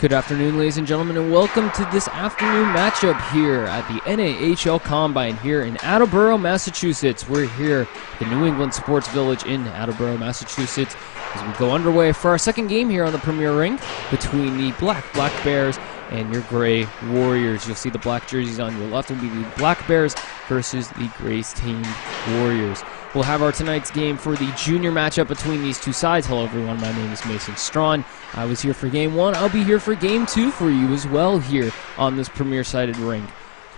Good afternoon, ladies and gentlemen, and welcome to this afternoon matchup here at the NAHL Combine here in Attleboro, Massachusetts. We're here at the New England Sports Village in Attleboro, Massachusetts, as we go underway for our second game here on the Premier Ring between the Black Bears and your Gray Warriors. You'll see the black jerseys on your left will be the Black Bears versus the Gray-teamed Warriors. We'll have our tonight's game for the junior matchup between these two sides. Hello, everyone. My name is Mason Strawn. I was here for Game 1. I'll be here for Game 2 for you as well here on this premier-sided ring.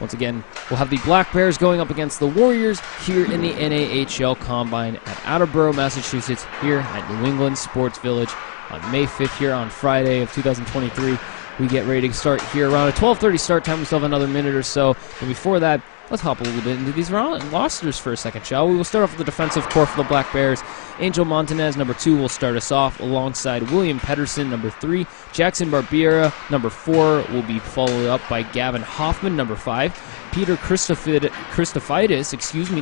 Once again, we'll have the Black Bears going up against the Warriors here in the NAHL Combine at Attleboro, Massachusetts, here at New England Sports Village on May 5th here on Friday of 2023. We get ready to start here around a 12:30 start time. We still have another minute or so. But before that, let's hop a little bit into these rosters for a second, shall we? We'll start off with the defensive core for the Black Bears. Angel Montanez, number 2, will start us off alongside William Pedersen, number 3. Jackson Barbiera, number 4, will be followed up by Gavin Hoffman, number 5. Peter Christophitis,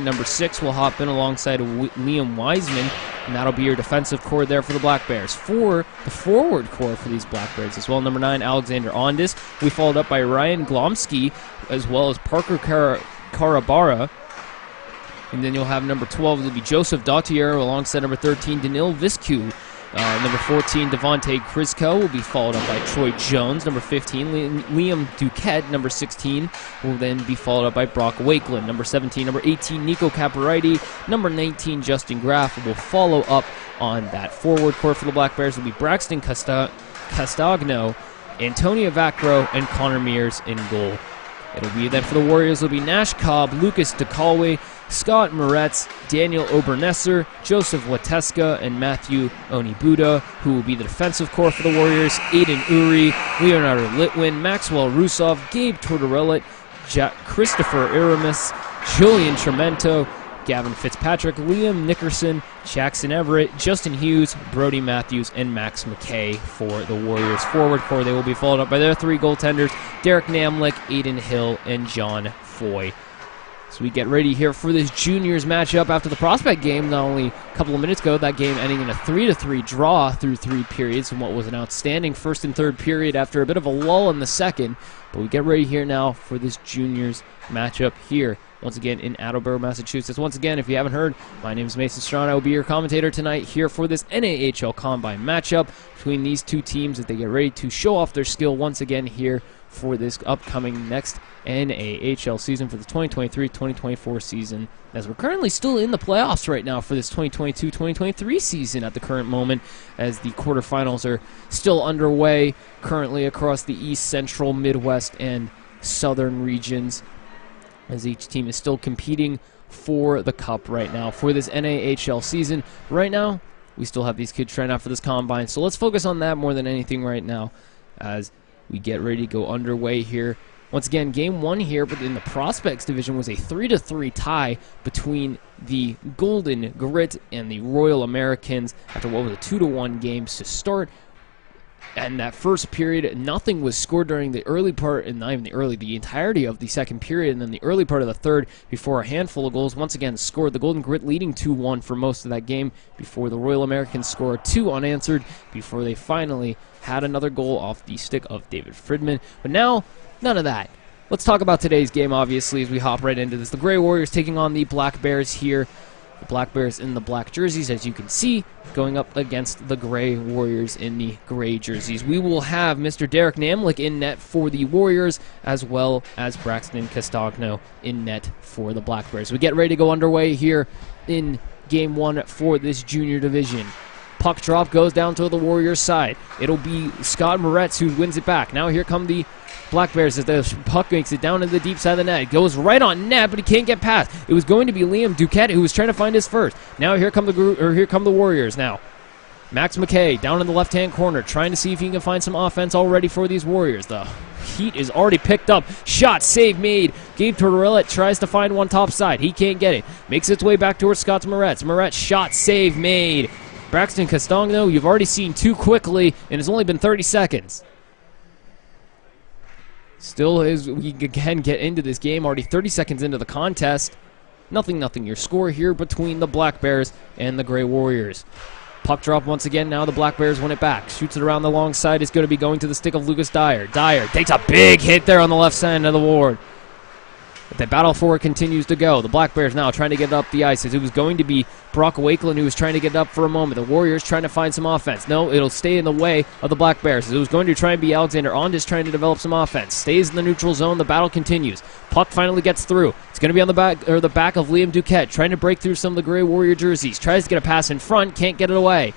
number 6, will hop in alongside Liam Wiseman, and that'll be your defensive core there for the Black Bears. For the forward core for these Black Bears as well, number 9, Alexander Ondis, will be followed up by Ryan Glomsky, as well as Parker Karabara. And then you'll have number 12, it'll be Joseph Dautier, alongside number 13, Danil Viscu. Number 14, Devontae Crisco, will be followed up by Troy Jones. Number 15, Liam Duquette. Number 16 will then be followed up by Brock Wakeland. Number 17, number 18, Nico Capariti. Number 19, Justin Graff, will follow up on that forward core for the Black Bears. Will be Braxton Castagno, Antonio Vacro, and Connor Mears in goal. It'll be then for the Warriors, it'll be Nash Cobb, Lucas DeCalway, Scott Moretz, Daniel Obernesser, Joseph Wateska, and Matthew Onibuda, who will be the defensive core for the Warriors. Aiden Uri, Leonardo Litwin, Maxwell Rusov, Gabe Tortorella, Christopher Aramis, Julian Tremento, Gavin Fitzpatrick, Liam Nickerson, Jackson Everett, Justin Hughes, Brody Matthews, and Max McKay for the Warriors forward core. They will be followed up by their 3 goaltenders, Derek Namlick, Aiden Hill, and John Foy. So we get ready here for this juniors matchup after the prospect game. Not only a couple of minutes ago, that game ending in a 3-3 draw through 3 periods in what was an outstanding first and third period after a bit of a lull in the second. But we get ready here now for this juniors matchup here, once again in Attleboro, Massachusetts. Once again, if you haven't heard, my name is Mason Strawn. I will be your commentator tonight here for this NAHL Combine matchup between these two teams as they get ready to show off their skill once again here for this upcoming next NAHL season for the 2023-2024 season, as we're currently still in the playoffs right now for this 2022-2023 season at the current moment, as the quarterfinals are still underway currently across the East, Central, Midwest, and Southern regions, as each team is still competing for the cup right now for this NAHL season. Right now, we still have these kids trying out for this combine, so let's focus on that more than anything right now as we get ready to go underway here. Once again, Game 1 here, but in the Prospects division was a 3-3 tie between the Golden Grit and the Royal Americans after what was a 2-1 game to start. And that first period, nothing was scored during the early part, and not even the entirety of the second period, and then the early part of the third before a handful of goals once again scored. The Golden Grit leading 2-1 for most of that game before the Royal Americans scored 2 unanswered before they finally had another goal off the stick of David Friedman. But now, none of that. Let's talk about today's game, obviously, as we hop right into this. The Gray Warriors taking on the Black Bears here. The Black Bears in the black jerseys, as you can see, going up against the Gray Warriors in the gray jerseys. We will have Mr. Derek Namlick in net for the Warriors, as well as Braxton Castagno in net for the Black Bears. We get ready to go underway here in Game 1 for this junior division. Puck drop goes down to the Warriors' side. It'll be Scott Moretz who wins it back. Now here come the Black Bears as the puck makes it down to the deep side of the net. It goes right on net, but he can't get past. It was going to be Liam Duquette who was trying to find his first. Now here come the Warriors now. Max McKay down in the left-hand corner trying to see if he can find some offense already for these Warriors. The heat is already picked up. Shot, save made. Gabe Tortorella tries to find one top side. He can't get it. Makes its way back towards Scott Moretz. Moretz shot, save made. Braxton Castagno, you've already seen too quickly, and it's only been 30 seconds. Still, as we again get into this game, already 30 seconds into the contest. 0-0 your score here between the Black Bears and the Gray Warriors. Puck drop once again. Now the Black Bears win it back. Shoots it around the long side. Is going to be going to the stick of Lucas Dyer. Dyer takes a big hit there on the left side of the ward. But the battle for it continues to go. The Black Bears now trying to get it up the ice. As it was going to be Brock Wakeland who was trying to get it up for a moment. The Warriors trying to find some offense. No, it'll stay in the way of the Black Bears. As it was going to try and be Alexander Ondis trying to develop some offense. Stays in the neutral zone. The battle continues. Puck finally gets through. It's going to be on the back of Liam Duquette, trying to break through some of the gray Warrior jerseys. Tries to get a pass in front. Can't get it away.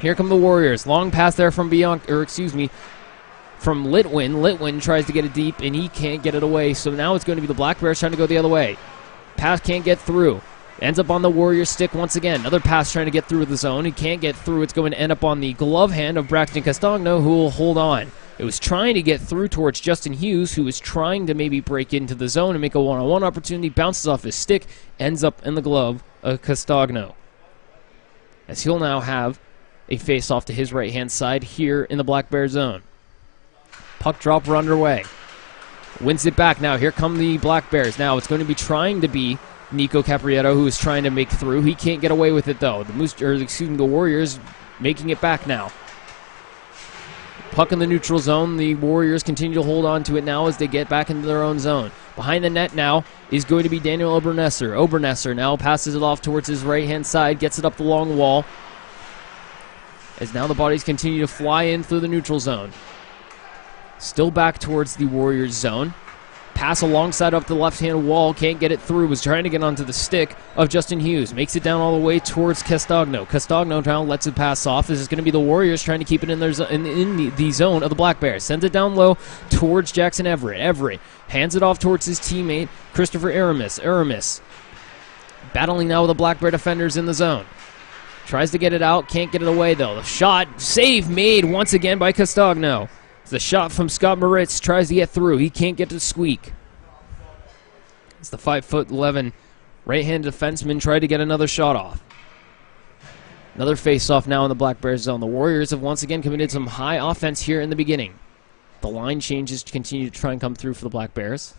Here come the Warriors. Long pass there from from Litwin. Litwin tries to get it deep, and he can't get it away. So now it's going to be the Black Bears trying to go the other way. Pass can't get through. Ends up on the Warriors' stick once again. Another pass trying to get through the zone. He can't get through. It's going to end up on the glove hand of Braxton Castagno, who will hold on. It was trying to get through towards Justin Hughes, who was trying to maybe break into the zone and make a one-on-one opportunity. Bounces off his stick. Ends up in the glove of Castagno. As he'll now have a face-off to his right-hand side here in the Black Bear zone. Puck drop, we're underway. Wins it back now. Here come the Black Bears. Now it's going to be trying to be Nico Caprietto, who is trying to make through. He can't get away with it though. The Warriors making it back now. Puck in the neutral zone. The Warriors continue to hold on to it now as they get back into their own zone. Behind the net now is going to be Daniel Obernesser. Obernesser now passes it off towards his right-hand side, gets it up the long wall. As now the bodies continue to fly in through the neutral zone. Still back towards the Warriors zone. Pass alongside up the left-hand wall. Can't get it through. Was trying to get onto the stick of Justin Hughes. Makes it down all the way towards Castagno. Castagno now lets it pass off. This is going to be the Warriors trying to keep it in their in the zone of the Black Bears. Sends it down low towards Jackson Everett. Everett hands it off towards his teammate, Christopher Aramis. Aramis battling now with the Black Bear defenders in the zone. Tries to get it out. Can't get it away, though. The shot, save made once again by Castagno. The shot from Scott Moritz tries to get through. He can't get to squeak. It's the 5'11" right-hand defenseman tried to get another shot off. Another face-off now in the Black Bears zone. The Warriors have once again committed some high offense here in the beginning. The line changes to continue to try and come through for the Black Bears.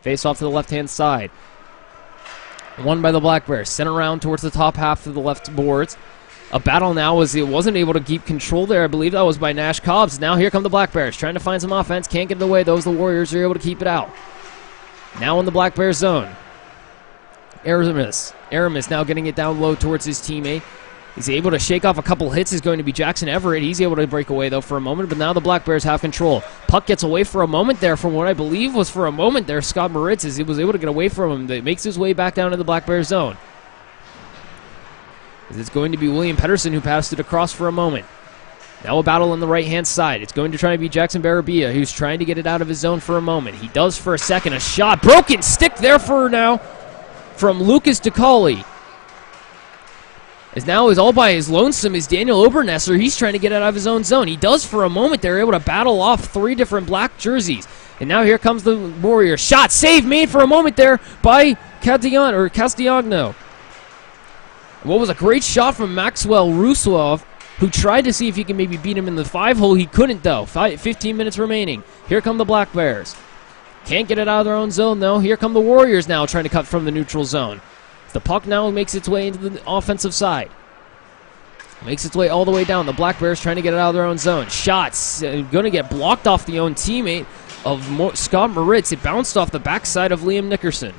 Face-off to the left-hand side. Won by the Black Bears. Sent around towards the top half of the left boards. A battle now as it wasn't able to keep control there. I believe that was by Nash Cobbs. Now here come the Black Bears trying to find some offense. Can't get it away. Those the Warriors are able to keep it out. Now in the Black Bears zone. Aramis now getting it down low towards his teammate. He's able to shake off a couple hits. Is going to be Jackson Everett. He's able to break away though for a moment, but now the Black Bears have control. Puck gets away for a moment there from what I believe was for a moment there. Scott Moritz as he was able to get away from him. That makes his way back down to the Black Bears zone. It's going to be William Pedersen who passed it across for a moment. Now a battle on the right-hand side. It's going to try to be Jackson Barabia, who's trying to get it out of his zone for a moment. He does for a second. A shot. Broken stick there for now from Lucas DeCauley. As now is all by his lonesome is Daniel Obernesser. He's trying to get it out of his own zone. He does for a moment. They're able to battle off three different black jerseys. And now here comes the Warriors. Shot. Save made for a moment there by Castigliano. What was a great shot from Maxwell Ruslov, who tried to see if he can maybe beat him in the 5-hole. He couldn't, though. 15 minutes remaining. Here come the Black Bears. Can't get it out of their own zone, though. Here come the Warriors now trying to cut from the neutral zone. The puck now makes its way into the offensive side. Makes its way all the way down. The Black Bears trying to get it out of their own zone. Shots. Going to get blocked off the own teammate of Scott Moritz. It bounced off the backside of Liam Nickerson.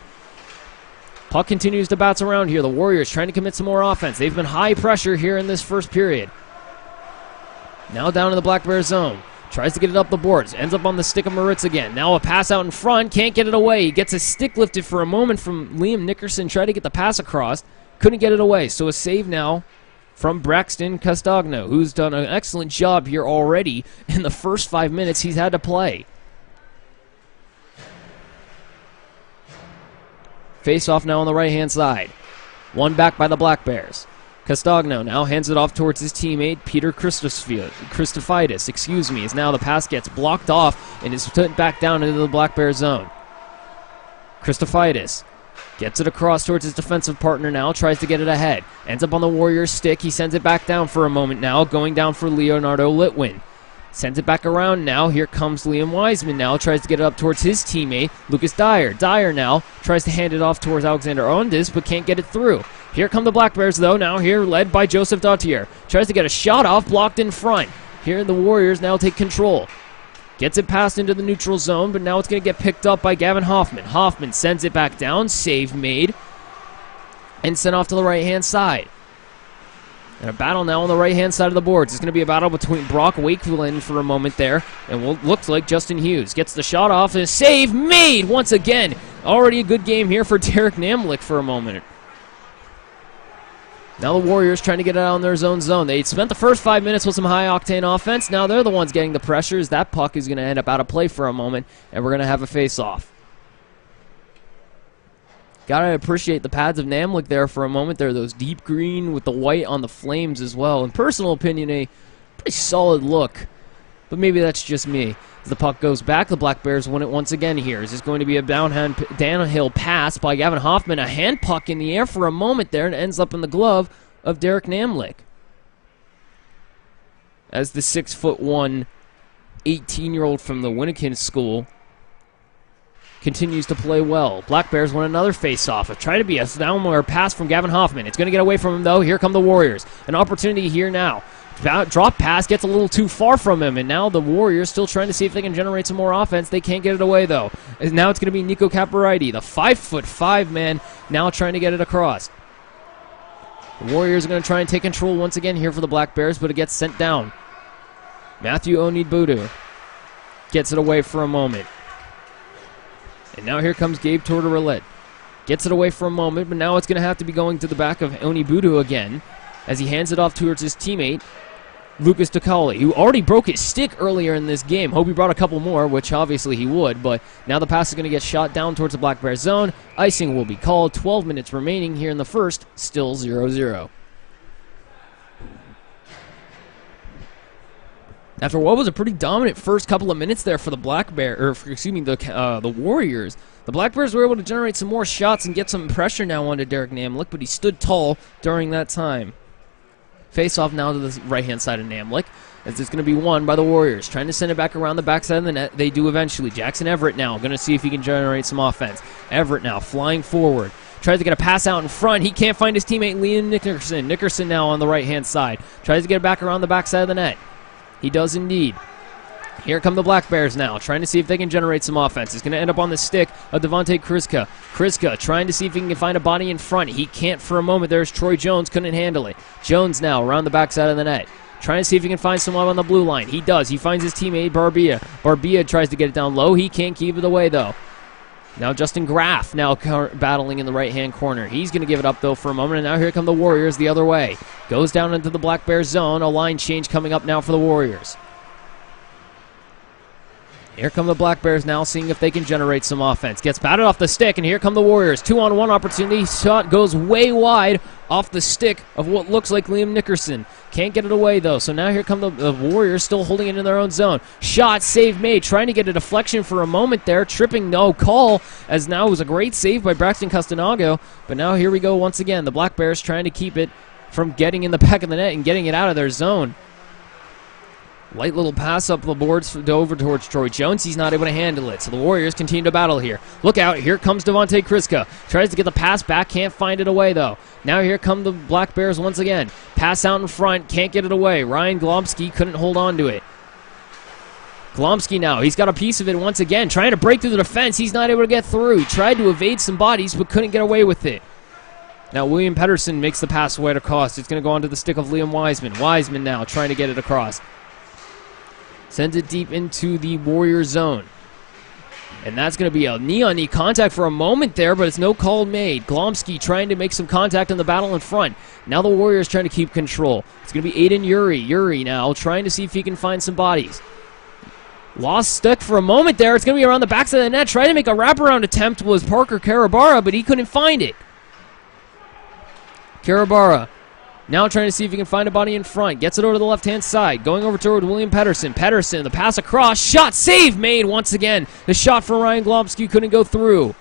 Puck continues to bounce around here. The Warriors trying to commit some more offense. They've been high pressure here in this first period. Now down in the Black Bear zone. Tries to get it up the boards. Ends up on the stick of Moritz again. Now a pass out in front. Can't get it away. He gets his stick lifted for a moment from Liam Nickerson. Tried to get the pass across. Couldn't get it away. So a save now from Braxton Castagno, who's done an excellent job here already in the first 5 minutes he's had to play. Face-off now on the right-hand side. One back by the Black Bears. Castagno now hands it off towards his teammate, Peter Christofidis, as now the pass gets blocked off and is put back down into the Black Bear zone. Christofidis gets it across towards his defensive partner now, tries to get it ahead. Ends up on the Warriors' stick. He sends it back down for a moment now, going down for Leonardo Litwin. Sends it back around now. Here comes Liam Wiseman now. Tries to get it up towards his teammate, Lucas Dyer. Dyer now tries to hand it off towards Alexander Ondis, but can't get it through. Here come the Black Bears, though. Now here led by Joseph Dautier. Tries to get a shot off, blocked in front. Here the Warriors now take control. Gets it passed into the neutral zone, but now it's going to get picked up by Gavin Hoffman. Hoffman sends it back down. Save made. And sent off to the right-hand side. And a battle now on the right-hand side of the boards. It's going to be a battle between Brock Wakeland for a moment there. And what looks like Justin Hughes gets the shot off and a save made once again. Already a good game here for Derek Namlick for a moment. Now the Warriors trying to get it out in their zone. They spent the first 5 minutes with some high-octane offense. Now they're the ones getting the pressures. That puck is going to end up out of play for a moment, and we're going to have a face-off. Gotta appreciate the pads of Namlick there for a moment there. Those deep green with the white on the flames as well. In personal opinion, a pretty solid look. But maybe that's just me. As the puck goes back, the Black Bears win it once again here. Is this going to be a downhill pass by Gavin Hoffman? A hand puck in the air for a moment there and ends up in the glove of Derek Namlick. As the 6'1", 18-year-old from the Winnikin School continues to play well. Black Bears win another face-off. Try to be a downward pass from Gavin Hoffman. It's going to get away from him, though. Here come the Warriors. An opportunity here now. Drop pass gets a little too far from him, and now the Warriors still trying to see if they can generate some more offense. They can't get it away, though. And now it's going to be Nico Capariti, the 5'5" man, now trying to get it across. The Warriors are going to try and take control once again here for the Black Bears, but it gets sent down. Matthew Onidbudu gets it away for a moment. And now here comes Gabe Tortorelli. Gets it away for a moment, but now it's going to have to be going to the back of Onidbudu again as he hands it off towards his teammate, Lucas Tocali, who already broke his stick earlier in this game. Hope he brought a couple more, which obviously he would, but now the pass is going to get shot down towards the Black Bears zone. Icing will be called. 12 minutes remaining here in the first, still 0-0. After what was a pretty dominant first couple of minutes there for the the Warriors, the Black Bears were able to generate some more shots and get some pressure now onto Derek Namlick, but he stood tall during that time. Face-off now to the right-hand side of Namlick, as it's going to be won by the Warriors. Trying to send it back around the backside of the net. They do eventually. Jackson Everett now going to see if he can generate some offense. Everett now flying forward. Tries to get a pass out in front. He can't find his teammate Liam Nickerson. Nickerson now on the right-hand side. Tries to get it back around the backside of the net. He does indeed. Here come the Black Bears now, trying to see if they can generate some offense. It's going to end up on the stick of Devontae Kriska. Kriska trying to see if he can find a body in front. He can't for a moment. There's Troy Jones, couldn't handle it. Jones now around the backside of the net. Trying to see if he can find someone on the blue line. He does. He finds his teammate, Barbia. Barbia tries to get it down low. He can't keep it away, though. Now Justin Graff now battling in the right-hand corner. He's going to give it up, though, for a moment. And now here come the Warriors the other way. Goes down into the Black Bears zone. A line change coming up now for the Warriors. Here come the Black Bears now, seeing if they can generate some offense. Gets batted off the stick, and here come the Warriors. 2-on-1 opportunity. Shot goes way wide off the stick of what looks like Liam Nickerson. Can't get it away, though. So now here come the Warriors, still holding it in their own zone. Shot, save made. Trying to get a deflection for a moment there. Tripping, no call, as now it was a great save by Braxton Castenago. But now here we go once again. The Black Bears trying to keep it from getting in the back of the net and getting it out of their zone. Light little pass up the boards over towards Troy Jones. He's not able to handle it, so the Warriors continue to battle here. Look out, here comes Devontae Kriska. Tries to get the pass back, can't find it away, though. Now here come the Black Bears once again. Pass out in front, can't get it away. Ryan Glomsky couldn't hold on to it. Glomsky now, he's got a piece of it once again. Trying to break through the defense, he's not able to get through. Tried to evade some bodies, but couldn't get away with it. Now William Pedersen makes the pass away at a cost. It's going to go onto the stick of Liam Wiseman. Wiseman now trying to get it across. Sends it deep into the Warrior zone. And that's going to be a knee-on-knee contact for a moment there, but it's no call made. Glomsky trying to make some contact in the battle in front. Now the Warriors trying to keep control. It's going to be Aiden Uri. Uri now trying to see if he can find some bodies. Lost stick for a moment there. It's going to be around the backside of the net. Trying to make a wraparound attempt was Parker Karabara, but he couldn't find it. Karabara now trying to see if he can find a body in front. Gets it over to the left-hand side. Going over toward William Pedersen. Pedersen, the pass across. Shot, save made once again. The shot for Ryan Glomsky couldn't go through.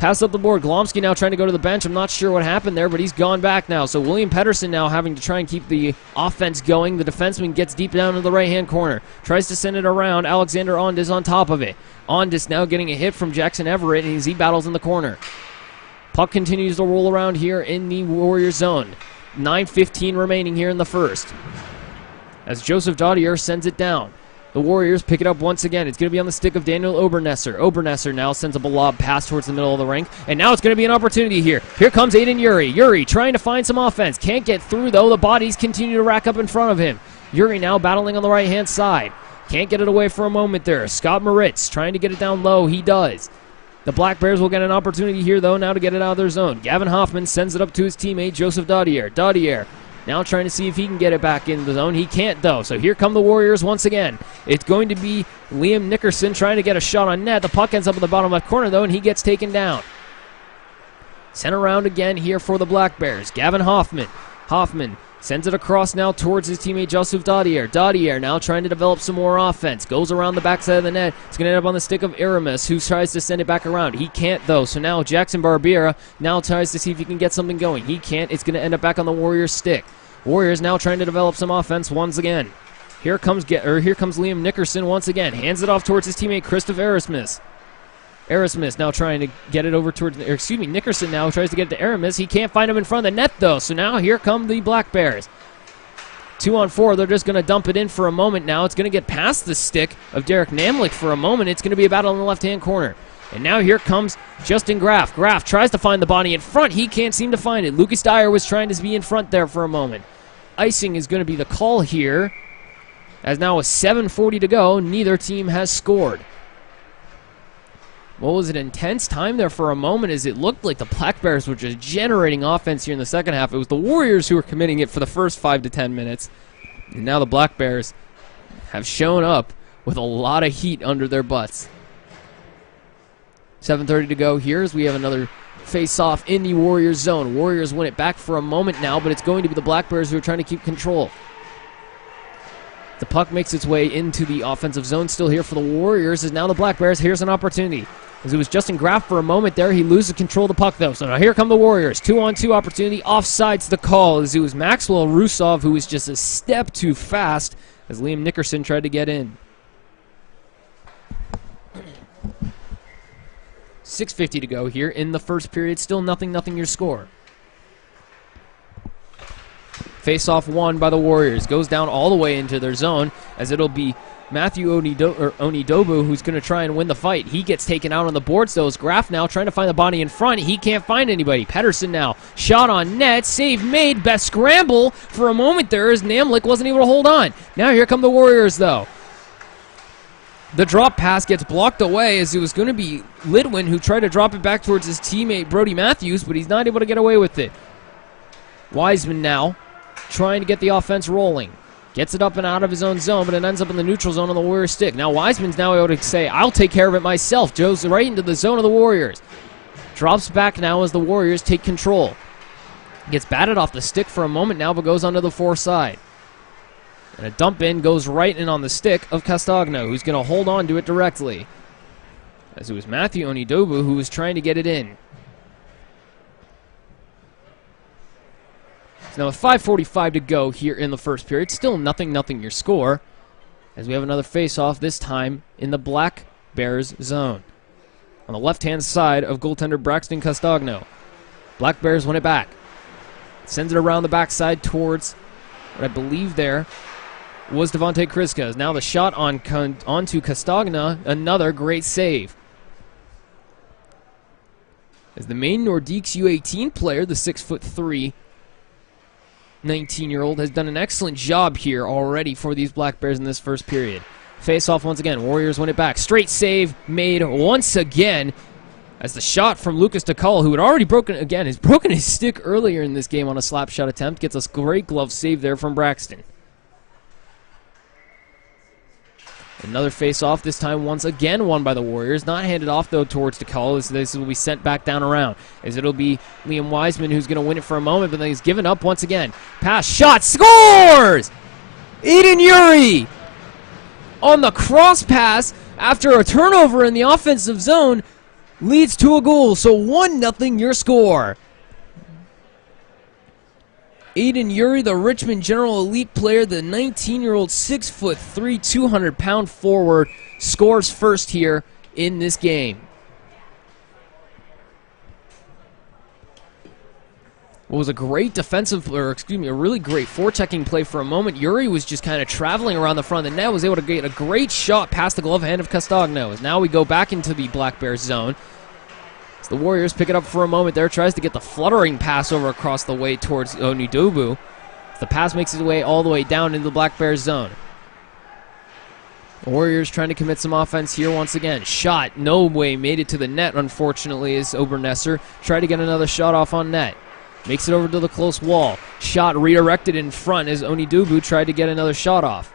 Pass up the board. Glomsky now trying to go to the bench. I'm not sure what happened there, but he's gone back now. So William Pedersen now having to try and keep the offense going. The defenseman gets deep down in the right-hand corner. Tries to send it around. Alexander Ondas on top of it. Ondas now getting a hit from Jackson Everett, and he battles in the corner. Puck continues to roll around here in the Warriors zone. 9:15 remaining here in the first. As Joseph Daudier sends it down. The Warriors pick it up once again. It's going to be on the stick of Daniel Obernesser. Obernesser now sends up a lob pass towards the middle of the rink. And now it's going to be an opportunity here. Here comes Aiden Uri. Uri trying to find some offense. Can't get through, though. The bodies continue to rack up in front of him. Uri now battling on the right-hand side. Can't get it away for a moment there. Scott Moritz trying to get it down low. He does. The Black Bears will get an opportunity here, though, now to get it out of their zone. Gavin Hoffman sends it up to his teammate, Joseph Daudier. Daudier now trying to see if he can get it back in the zone. He can't, though. So here come the Warriors once again. It's going to be Liam Nickerson trying to get a shot on net. The puck ends up in the bottom left corner, though, and he gets taken down. Sent around again here for the Black Bears. Gavin Hoffman. Hoffman sends it across now towards his teammate Joseph Daudier. Daudier now trying to develop some more offense. Goes around the backside of the net. It's going to end up on the stick of Aramis, who tries to send it back around. He can't, though. So now Jackson Barbiera now tries to see if he can get something going. He can't. It's going to end up back on the Warriors' stick. Warriors now trying to develop some offense once again. Here comes Liam Nickerson once again. Hands it off towards his teammate Christoph Erasmus. Erasmus now trying to get it over towards, Nickerson now tries to get it to Aramis. He can't find him in front of the net, though. So now here come the Black Bears. 2-on-4. They're just going to dump it in for a moment now. It's going to get past the stick of Derek Namlick for a moment. It's going to be a battle in the left-hand corner. And now here comes Justin Graff. Graff tries to find the body in front. He can't seem to find it. Lucas Dyer was trying to be in front there for a moment. Icing is going to be the call here. As now with 7:40 to go, neither team has scored. What was an intense time there for a moment as it looked like the Black Bears were just generating offense here in the second half. It was the Warriors who were committing it for the first 5 to 10 minutes. And now the Black Bears have shown up with a lot of heat under their butts. 7:30 to go here as we have another face-off in the Warriors zone. Warriors win it back for a moment now, but it's going to be the Black Bears who are trying to keep control. The puck makes its way into the offensive zone still here for the Warriors as now the Black Bears. Here's an opportunity. As it was Justin Graff for a moment there, he loses control of the puck, though. So now here come the Warriors. 2-on-2 opportunity. Offsides the call as it was Maxwell Rusov who was just a step too fast as Liam Nickerson tried to get in. 6:50 to go here in the first period. Still 0-0 your score. Face-off won by the Warriors. Goes down all the way into their zone as it'll be Matthew Onidobu who's going to try and win the fight. He gets taken out on the boards, though. Graff now trying to find the body in front. He can't find anybody. Pedersen now. Shot on net. Save made. Best scramble for a moment there as Namlick wasn't able to hold on. Now here come the Warriors, though. The drop pass gets blocked away as it was going to be Lidwin who tried to drop it back towards his teammate Brody Matthews, but he's not able to get away with it. Wiseman now trying to get the offense rolling. Gets it up and out of his own zone, but it ends up in the neutral zone on the Warriors' stick. Now Wiseman's now able to say, I'll take care of it myself. Joe's right into the zone of the Warriors. Drops back now as the Warriors take control. Gets batted off the stick for a moment now, but goes onto the far side. And a dump in goes right in on the stick of Castagno, who's going to hold on to it directly. As it was Matthew Onidobu who was trying to get it in. So now with 5:45 to go here in the first period, still 0-0 your score. As we have another face-off, this time in the Black Bears zone. On the left-hand side of goaltender Braxton Castagno. Black Bears win it back. Sends it around the backside towards what I believe there was Devontae Kriska. Now the shot onto Castagna, another great save. As the main Nordiques U18 player, the 6'3", 19-year-old, has done an excellent job here already for these Black Bears in this first period. Face off once again. Warriors win it back. Straight save made once again as the shot from Lucas DeCall, who had already broken his stick earlier in this game on a slap shot attempt, gets a great glove save there from Braxton. Another face-off, this time once again won by the Warriors. Not handed off, though, towards DeCall, as this will be sent back down around. As it'll be Liam Wiseman who's going to win it for a moment, but then he's given up once again. Pass, shot, scores! Aiden Uri on the cross pass after a turnover in the offensive zone. leads to a goal. So 1-0 your score. Aiden Uri, the Richmond General Elite player, the 19-year-old 6'3", 200-pound forward, scores first here in this game. It was a great a really great forechecking play for a moment. Uri was just kind of traveling around the front of the net, was able to get a great shot past the glove hand of Castagno. As now we go back into the Black Bears zone. As the Warriors pick it up for a moment there, tries to get the fluttering pass over across the way towards Onidobu. The pass makes its way all the way down into the Black Bears zone. The Warriors trying to commit some offense here once again. Shot, no way, made it to the net, unfortunately, as Obernesser tried to get another shot off on net. Makes it over to the close wall. Shot redirected in front as Onidobu tried to get another shot off.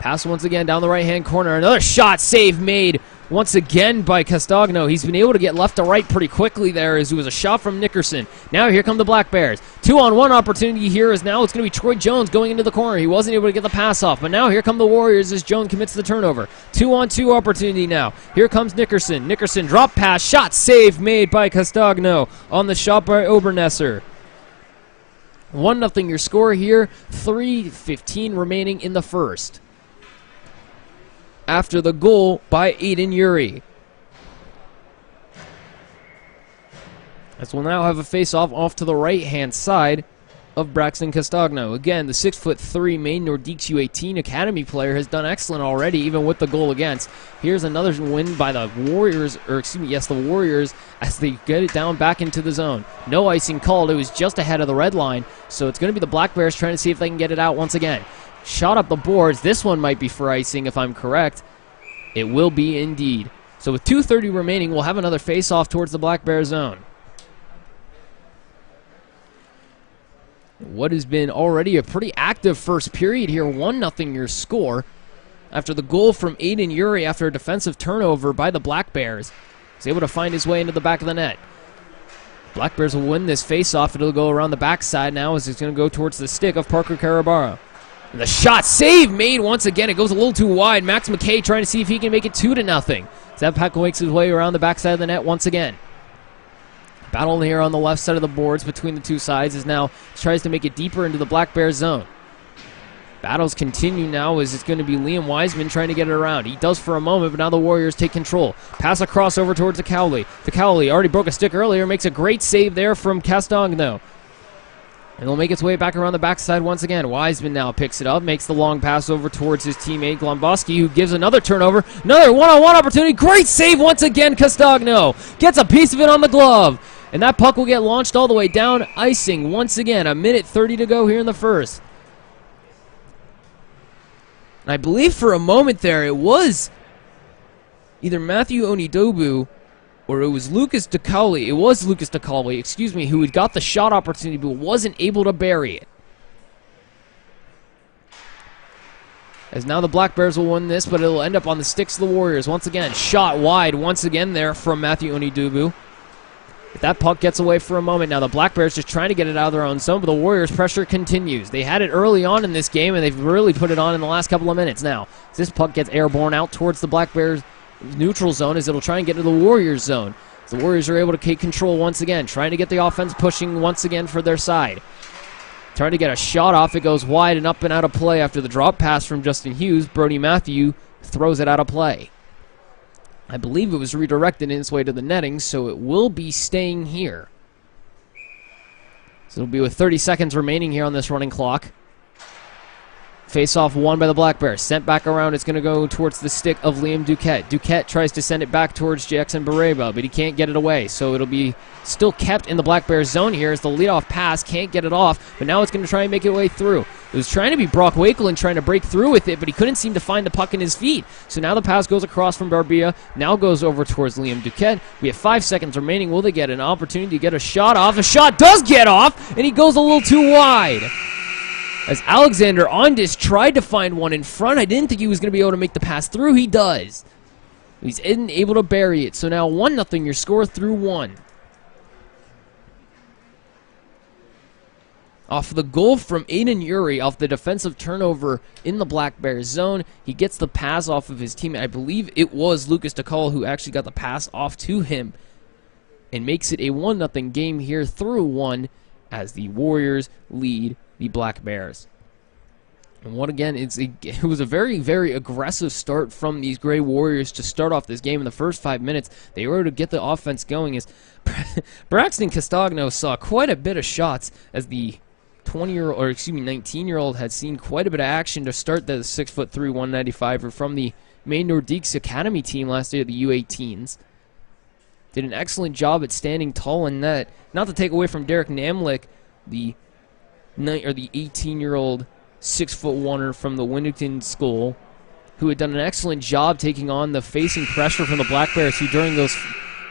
Pass once again down the right-hand corner. Another shot save made once again by Castagno. He's been able to get left to right pretty quickly there as it was a shot from Nickerson. Now here come the Black Bears. 2-on-1 opportunity here as now it's going to be Troy Jones going into the corner. He wasn't able to get the pass off, but now here come the Warriors as Jones commits the turnover. 2-on-2 opportunity now. Here comes Nickerson. Nickerson drop pass, shot save made by Castagno on the shot by Obernesser. 1-0 your score here. 3:15 remaining in the first. After the goal by Aiden Uri. As we'll now have a face-off off to the right-hand side of Braxton Castagno. Again, the 6'3" Maine Nordiques U18 Academy player has done excellent already, even with the goal against. Here's another win by the Warriors, the Warriors, as they get it down back into the zone. No icing called. It was just ahead of the red line, so it's going to be the Black Bears trying to see if they can get it out once again. Shot up the boards. This one might be for icing if I'm correct. It will be indeed. So with 2:30 remaining, we'll have another face-off towards the Black Bear zone. What has been already a pretty active first period here. 1-0 your score. After the goal from Aiden Uri after a defensive turnover by the Black Bears. He's able to find his way into the back of the net. Black Bears will win this face-off. It'll go around the backside now as it's going to go towards the stick of Parker Carabara. And the shot save made once again. It goes a little too wide. Max McKay trying to see if he can make it 2-0. That puck makes his way around the backside of the net once again. Battle here on the left side of the boards between the two sides as now tries to make it deeper into the Black Bears zone. Battles continue now as it's going to be Liam Wiseman trying to get it around. He does for a moment, but now the Warriors take control. Pass across over towards the Cowley. The Cowley already broke a stick earlier, makes a great save there from Castagno. And it'll make its way back around the backside once again. Wiseman now picks it up, makes the long pass over towards his teammate Glomboski, who gives another turnover. Another one-on-one opportunity. Great save once again, Castagno. Gets a piece of it on the glove. And that puck will get launched all the way down. Icing once again. 1:30 to go here in the first. And I believe for a moment there it was either Matthew Onidobu or it was Lucas DeCauley. It was Lucas DeCauley, who had got the shot opportunity but wasn't able to bury it. As now the Black Bears will win this, but it'll end up on the sticks of the Warriors. Once again, shot wide once again there from Matthew Onidobu. If that puck gets away for a moment now, the Black Bears just trying to get it out of their own zone, but the Warriors' pressure continues. They had it early on in this game, and they've really put it on in the last couple of minutes now. As this puck gets airborne out towards the Black Bears' neutral zone as it'll try and get to the Warriors' zone. The Warriors are able to take control once again, trying to get the offense pushing once again for their side. Trying to get a shot off. It goes wide and up and out of play after the drop pass from Justin Hughes. Brody Matthew throws it out of play. I believe it was redirected in its way to the netting, so it will be staying here. So it'll be with 30 seconds remaining here on this running clock. Face-off won by the Black Bears. Sent back around. It's going to go towards the stick of Liam Duquette. Duquette tries to send it back towards Jackson Barreba, but he can't get it away. So it'll be still kept in the Black Bears zone here as the leadoff pass can't get it off, but now it's going to try and make its way through. It was trying to be Brock Wakelin trying to break through with it, but he couldn't seem to find the puck in his feet. So now the pass goes across from Barbia, now goes over towards Liam Duquette. We have 5 seconds remaining. Will they get an opportunity to get a shot off? A shot does get off, and he goes a little too wide. As Alexander Ondis tried to find one in front, I didn't think he was going to be able to make the pass through. He does. He's able to bury it. So now 1-0 your score through one. Off the goal from Aiden Uri, off the defensive turnover in the Black Bears zone. He gets the pass off of his teammate. I believe it was Lucas DeCall who actually got the pass off to him and makes it a 1-0 game here through one as the Warriors lead the Black Bears. And what again, it was a very, very aggressive start from these Gray Warriors to start off this game. In the first 5 minutes, they were able to get the offense going as Braxton Castagno saw quite a bit of shots as the 19-year-old had seen quite a bit of action to start the 6'3", 195er from the Maine Nordiques Academy team last year, the U18s. Did an excellent job at standing tall in net. Not to take away from Derek Namlick, the 18-year-old 6'1" from the Winnington School, who had done an excellent job taking on the facing pressure from the Black Bears, who during those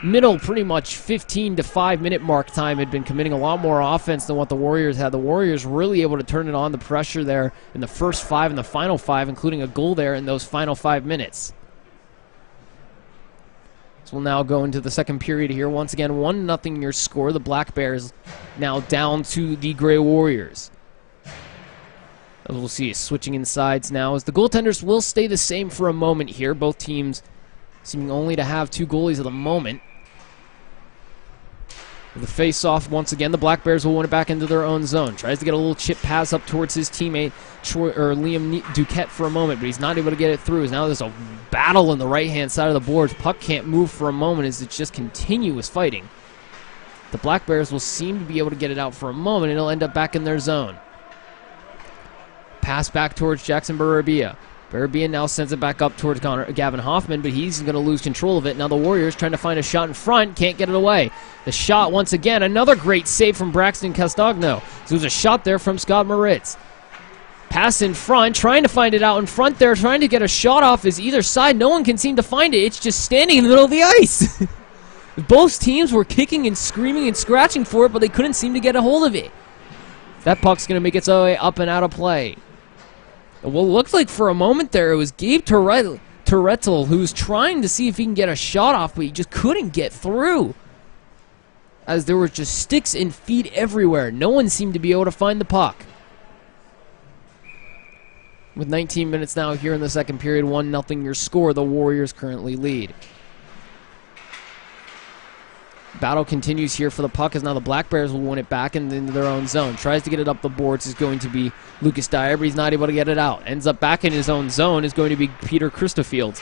middle pretty much 15 to 5 minute mark time had been committing a lot more offense than what the Warriors had. The Warriors really able to turn it on, the pressure there in the first 5 and the final 5, including a goal there in those final 5 minutes. So we'll now go into the second period here. Once again, 1-0 your score. The Black Bears now down to the Gray Warriors. As we'll see, switching in sides now as the goaltenders will stay the same for a moment here. Both teams seeming only to have 2 goalies at the moment. With the face-off, once again, the Black Bears will win it back into their own zone. Tries to get a little chip pass up towards his teammate, Liam Duquette, for a moment, but he's not able to get it through. As now there's a battle on the right-hand side of the boards. Puck can't move for a moment as it's just continuous fighting. The Black Bears will seem to be able to get it out for a moment, and it'll end up back in their zone. Pass back towards Jackson Barabia. Barabia now sends it back up towards Gavin Hoffman, but he's going to lose control of it. Now the Warriors trying to find a shot in front, can't get it away. The shot, once again, another great save from Braxton Castagno. So there's a shot there from Scott Moritz. Pass in front, trying to find it out in front there, trying to get a shot off his either side. No one can seem to find it. It's just standing in the middle of the ice. Both teams were kicking and screaming and scratching for it, but they couldn't seem to get a hold of it. That puck's going to make its way up and out of play. Well, it looked like for a moment there it was Gabe Torettel who was trying to see if he can get a shot off, but he just couldn't get through. As there were just sticks and feet everywhere. No one seemed to be able to find the puck. With 19 minutes now here in the second period, 1-0 your score. The Warriors currently lead. Battle continues here for the puck as now the Black Bears will win it back into their own zone. Tries to get it up the boards is going to be Lucas Dyer, but he's not able to get it out. Ends up back in his own zone is going to be Peter Christofields.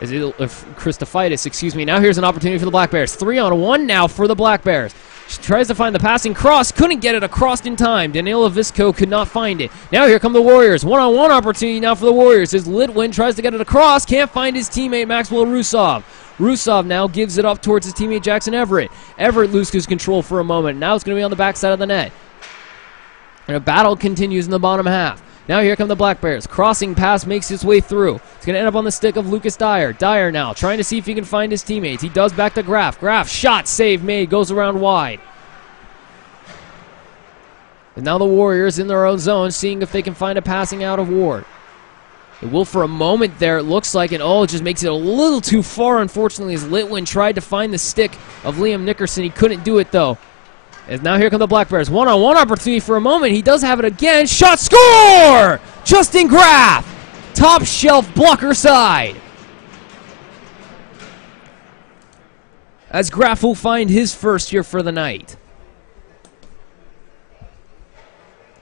Christophitis, excuse me. Now here's an opportunity for the Black Bears. 3-on-1 now for the Black Bears. She tries to find the passing cross. Couldn't get it across in time. Danilo Visco could not find it. Now here come the Warriors. 1-on-1 opportunity now for the Warriors as Litwin tries to get it across. Can't find his teammate Maxwell Rusov. Rusov now gives it up towards his teammate Jackson Everett. Everett loses control for a moment. Now it's going to be on the backside of the net. And a battle continues in the bottom half. Now here come the Black Bears. Crossing pass makes its way through. It's going to end up on the stick of Lucas Dyer. Dyer now trying to see if he can find his teammates. He does back to Graf. Graf, shot, save made, goes around wide. And now the Warriors in their own zone seeing if they can find a passing out of Ward. It will for a moment there, it looks like, and it just makes it a little too far, unfortunately, as Litwin tried to find the stick of Liam Nickerson. He couldn't do it, though. As now here come the Black Bears. 1-on-1 opportunity for a moment. He does have it again. Shot, score! Justin Graf! Top shelf blocker side. As Graf will find his first here for the night.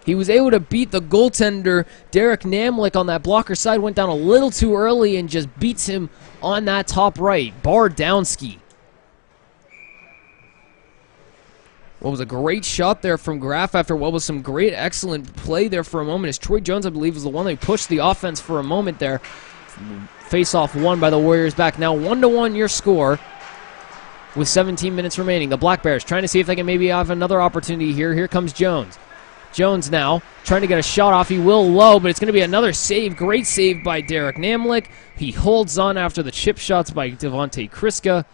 He was able to beat the goaltender, Derek Namlick, on that blocker side. Went down a little too early and just beats him on that top right. Bardowski. What was a great shot there from Graf after what was some great, excellent play there for a moment. As Troy Jones, I believe, was the one that pushed the offense for a moment there. Face-off won by the Warriors back. Now 1-1 your score with 17 minutes remaining. The Black Bears trying to see if they can maybe have another opportunity here. Here comes Jones. Jones now trying to get a shot off. He will low, but it's going to be another save. Great save by Derek Namlick. He holds on after the chip shots by Devontae Kriska.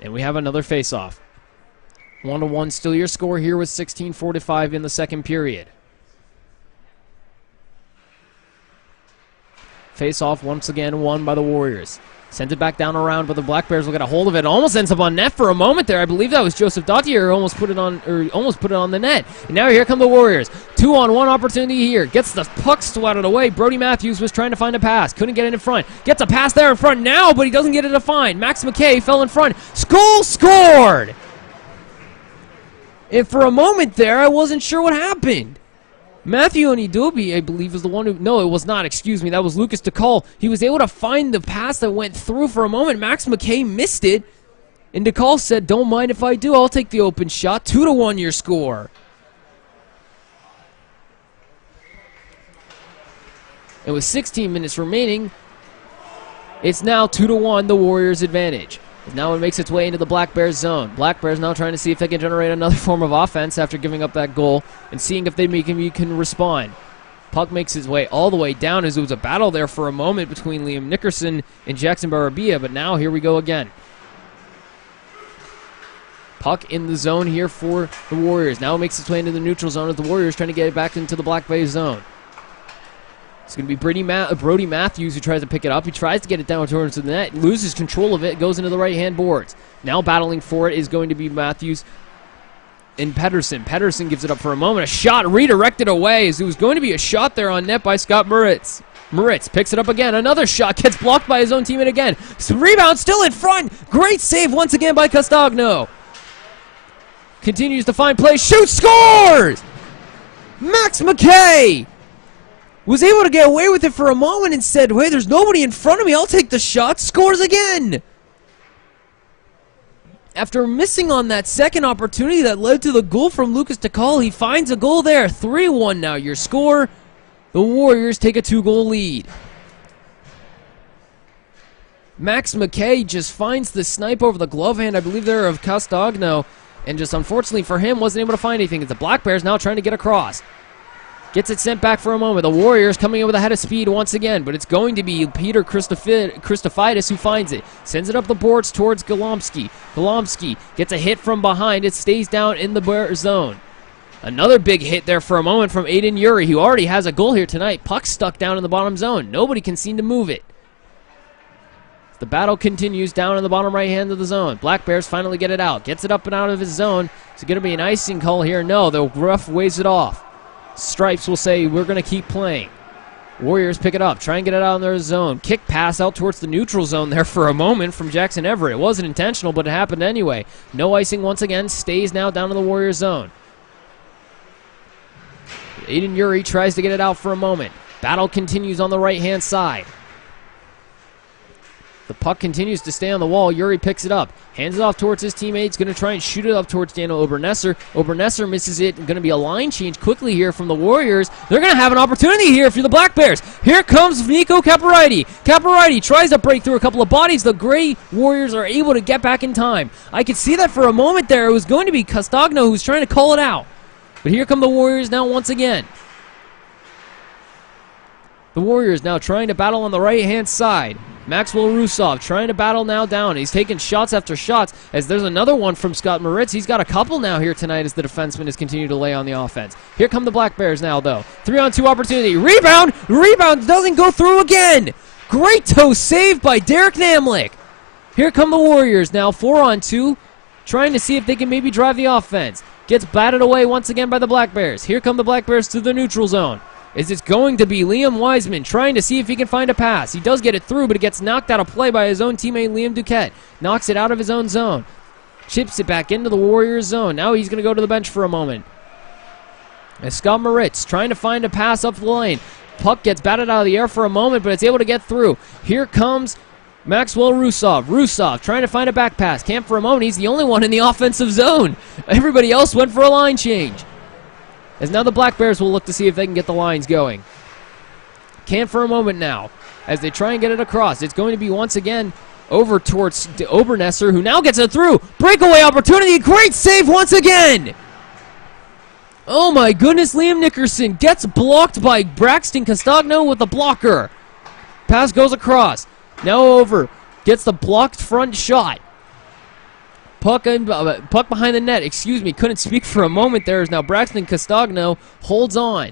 And we have another face-off. 1-1 still your score here with 16:45 in the second period. Face-off once again won by the Warriors. Sends it back down around, but the Black Bears will get a hold of it. Almost ends up on net for a moment there. I believe that was Joseph Dottier who almost put it on the net. And now here come the Warriors. 2-on-1 opportunity here. Gets the puck swatted away. Brody Matthews was trying to find a pass. Couldn't get it in front. Gets a pass there in front now, but he doesn't get it defined. Max McKay fell in front. Skull scored! And for a moment there, I wasn't sure what happened. Matthew Onidobi, I believe, is the one who... No, it was not. Excuse me. That was Lucas DeCall. He was able to find the pass that went through for a moment. Max McKay missed it. And DeCall said, don't mind if I do. I'll take the open shot. 2-1 your score. And with 16 minutes remaining, it's now 2-1 the Warriors' advantage. Now it makes its way into the Black Bears zone. Black Bears now trying to see if they can generate another form of offense after giving up that goal and seeing if they can respond. Puck makes its way all the way down as it was a battle there for a moment between Liam Nickerson and Jackson Barabia, but now here we go again. Puck in the zone here for the Warriors. Now it makes its way into the neutral zone as the Warriors trying to get it back into the Black Bears zone. It's going to be Brody Matthews who tries to pick it up. He tries to get it down towards the net, loses control of it, goes into the right-hand boards. Now battling for it is going to be Matthews and Pedersen. Pedersen gives it up for a moment. A shot redirected away as it was going to be a shot there on net by Scott Moritz. Moritz picks it up again. Another shot gets blocked by his own teammate again. Rebound still in front. Great save once again by Castagno. Continues to find play. Shoots, scores! Max McKay was able to get away with it for a moment and said, wait, there's nobody in front of me. I'll take the shot. Scores again. After missing on that second opportunity that led to the goal from Lucas DeCall, he finds a goal there. 3-1 now your score. The Warriors take a 2-goal lead. Max McKay just finds the snipe over the glove hand, I believe there, of Castagno, and just unfortunately for him wasn't able to find anything. It's the Black Bears now trying to get across. Gets it sent back for a moment. The Warriors coming in with a head of speed once again, but it's going to be Peter Christophitis who finds it. Sends it up the boards towards Golomsky. Golomsky gets a hit from behind. It stays down in the Bear zone. Another big hit there for a moment from Aiden Uri, who already has a goal here tonight. Puck stuck down in the bottom zone. Nobody can seem to move it. The battle continues down in the bottom right hand of the zone. Black Bears finally get it out. Gets it up and out of his zone. Is it going to be an icing call here? No, the ref waves it off. Stripes will say, we're going to keep playing. Warriors pick it up, try and get it out in their zone. Kick pass out towards the neutral zone there for a moment from Jackson Everett. It wasn't intentional, but it happened anyway. No icing once again, stays now down in the Warriors zone. Aiden Uri tries to get it out for a moment. Battle continues on the right-hand side. The puck continues to stay on the wall. Uri picks it up, hands it off towards his teammates, going to try and shoot it up towards Daniel Obernesser. Obernesser misses it. Going to be a line change quickly here from the Warriors. They're going to have an opportunity here for the Black Bears. Here comes Nico Capariti. Capariti tries to break through a couple of bodies. The Gray Warriors are able to get back in time. I could see that for a moment there. It was going to be Castagno who's trying to call it out. But here come the Warriors now once again. The Warriors now trying to battle on the right-hand side. Maxwell Rusov trying to battle now down. He's taking shots after shots as there's another one from Scott Moritz. He's got a couple now here tonight as the defenseman has continued to lay on the offense. Here come the Black Bears now, though. 3-on-2 opportunity. Rebound! Rebound doesn't go through again! Great toe save by Derek Namlick. Here come the Warriors now, 4-on-2, trying to see if they can maybe drive the offense. Gets batted away once again by the Black Bears. Here come the Black Bears to the neutral zone. Is it going to be Liam Wiseman trying to see if he can find a pass? He does get it through, but it gets knocked out of play by his own teammate Liam Duquette. Knocks it out of his own zone. Chips it back into the Warriors zone. Now he's going to go to the bench for a moment. As Scott Moritz trying to find a pass up the lane. Puck gets batted out of the air for a moment, but it's able to get through. Here comes Maxwell Rusov. Rusov trying to find a back pass. Can't for a moment. He's the only one in the offensive zone. Everybody else went for a line change. As now the Black Bears will look to see if they can get the lines going. Can't for a moment now. As they try and get it across. It's going to be once again over towards Obernesser, who now gets it through. Breakaway opportunity. Great save once again. Oh my goodness, Liam Nickerson gets blocked by Braxton Castagno with the blocker. Pass goes across. Now over. Gets the blocked front shot. Puck behind the net, excuse me, couldn't speak for a moment there, as now Braxton Castagno holds on.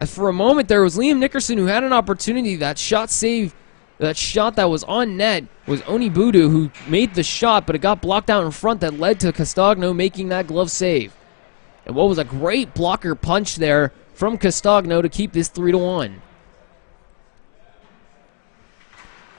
As for a moment there was Liam Nickerson who had an opportunity. That shot save That shot that was on net was Onibudu, who made the shot, but it got blocked out in front that led to Castagno making that glove save. And what was a great blocker punch there from Castagno to keep this 3-1.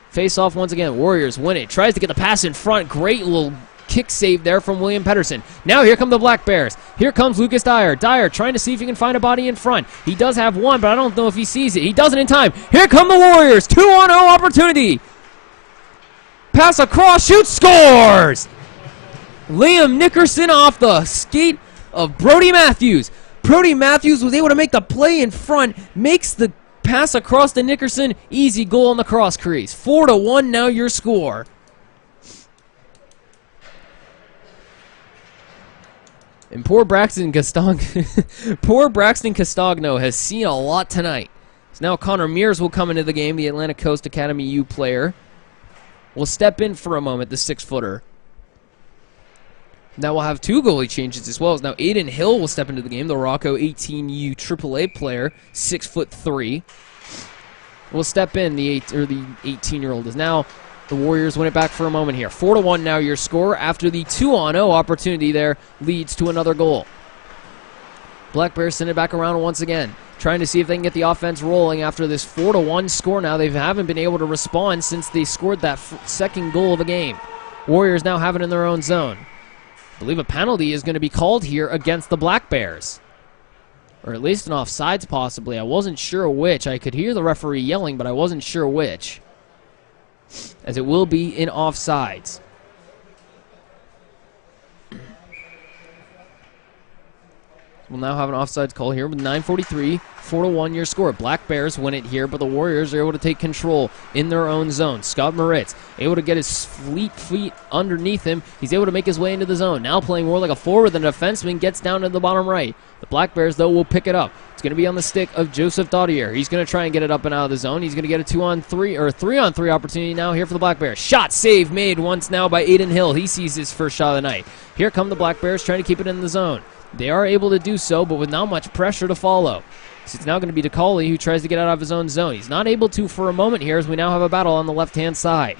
Face off once again. Warriors win it. Tries to get the pass in front. Great little kick save there from William Pettersson. Now here come the Black Bears. Here comes Lucas Dyer. Dyer trying to see if he can find a body in front. He does have one, but I don't know if he sees it. He doesn't in time. Here come the Warriors. 2-on-0 opportunity. Pass across, shoots, scores! Liam Nickerson off the skate of Brody Matthews. Brody Matthews was able to make the play in front, makes the pass across to Nickerson. Easy goal on the cross crease. 4-1 now your score. And poor Braxton Castagno has seen a lot tonight. So now Connor Mears will come into the game, the Atlantic Coast Academy U player. Will step in for a moment, the 6-footer. Now we'll have 2 goalie changes as well. Now Aiden Hill will step into the game, the Rocco 18U AAA player, 6'3". Will step in, the 18-year-old is now. The Warriors win it back for a moment here. 4-1 now your score after the 2-on-0 opportunity there leads to another goal. Black Bears send it back around once again, trying to see if they can get the offense rolling after this 4-1 score now. They haven't been able to respond since they scored that second goal of the game. Warriors now have it in their own zone. I believe a penalty is going to be called here against the Black Bears. Or at least an offsides possibly. I wasn't sure which. I could hear the referee yelling, but I wasn't sure which. As it will be in offsides. We'll now have an offsides call here with 9:43, 4-1 your score. Black Bears win it here, but the Warriors are able to take control in their own zone. Scott Moritz able to get his fleet feet underneath him. He's able to make his way into the zone. Now playing more like a forward than a defenseman, gets down to the bottom right. The Black Bears, though, will pick it up. It's going to be on the stick of Joseph Dottier. He's going to try and get it up and out of the zone. He's going to get a 2-on-3 or 3-on-3 opportunity now here for the Black Bears. Shot save made once now by Aiden Hill. He sees his first shot of the night. Here come the Black Bears trying to keep it in the zone. They are able to do so, but with not much pressure to follow. So it's now going to be DeCauley who tries to get out of his own zone. He's not able to for a moment here as we now have a battle on the left-hand side.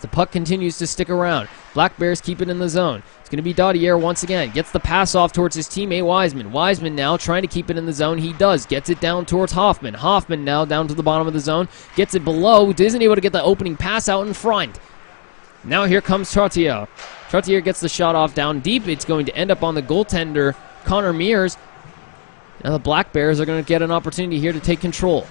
The puck continues to stick around. Black Bears keep it in the zone. It's going to be Dottier once again. Gets the pass off towards his teammate Wiseman. Wiseman now trying to keep it in the zone. He does. Gets it down towards Hoffman. Hoffman now down to the bottom of the zone. Gets it below. Isn't able to get the opening pass out in front. Now here comes Trottier. Trottier gets the shot off down deep. It's going to end up on the goaltender, Connor Mears. Now the Black Bears are going to get an opportunity here to take control.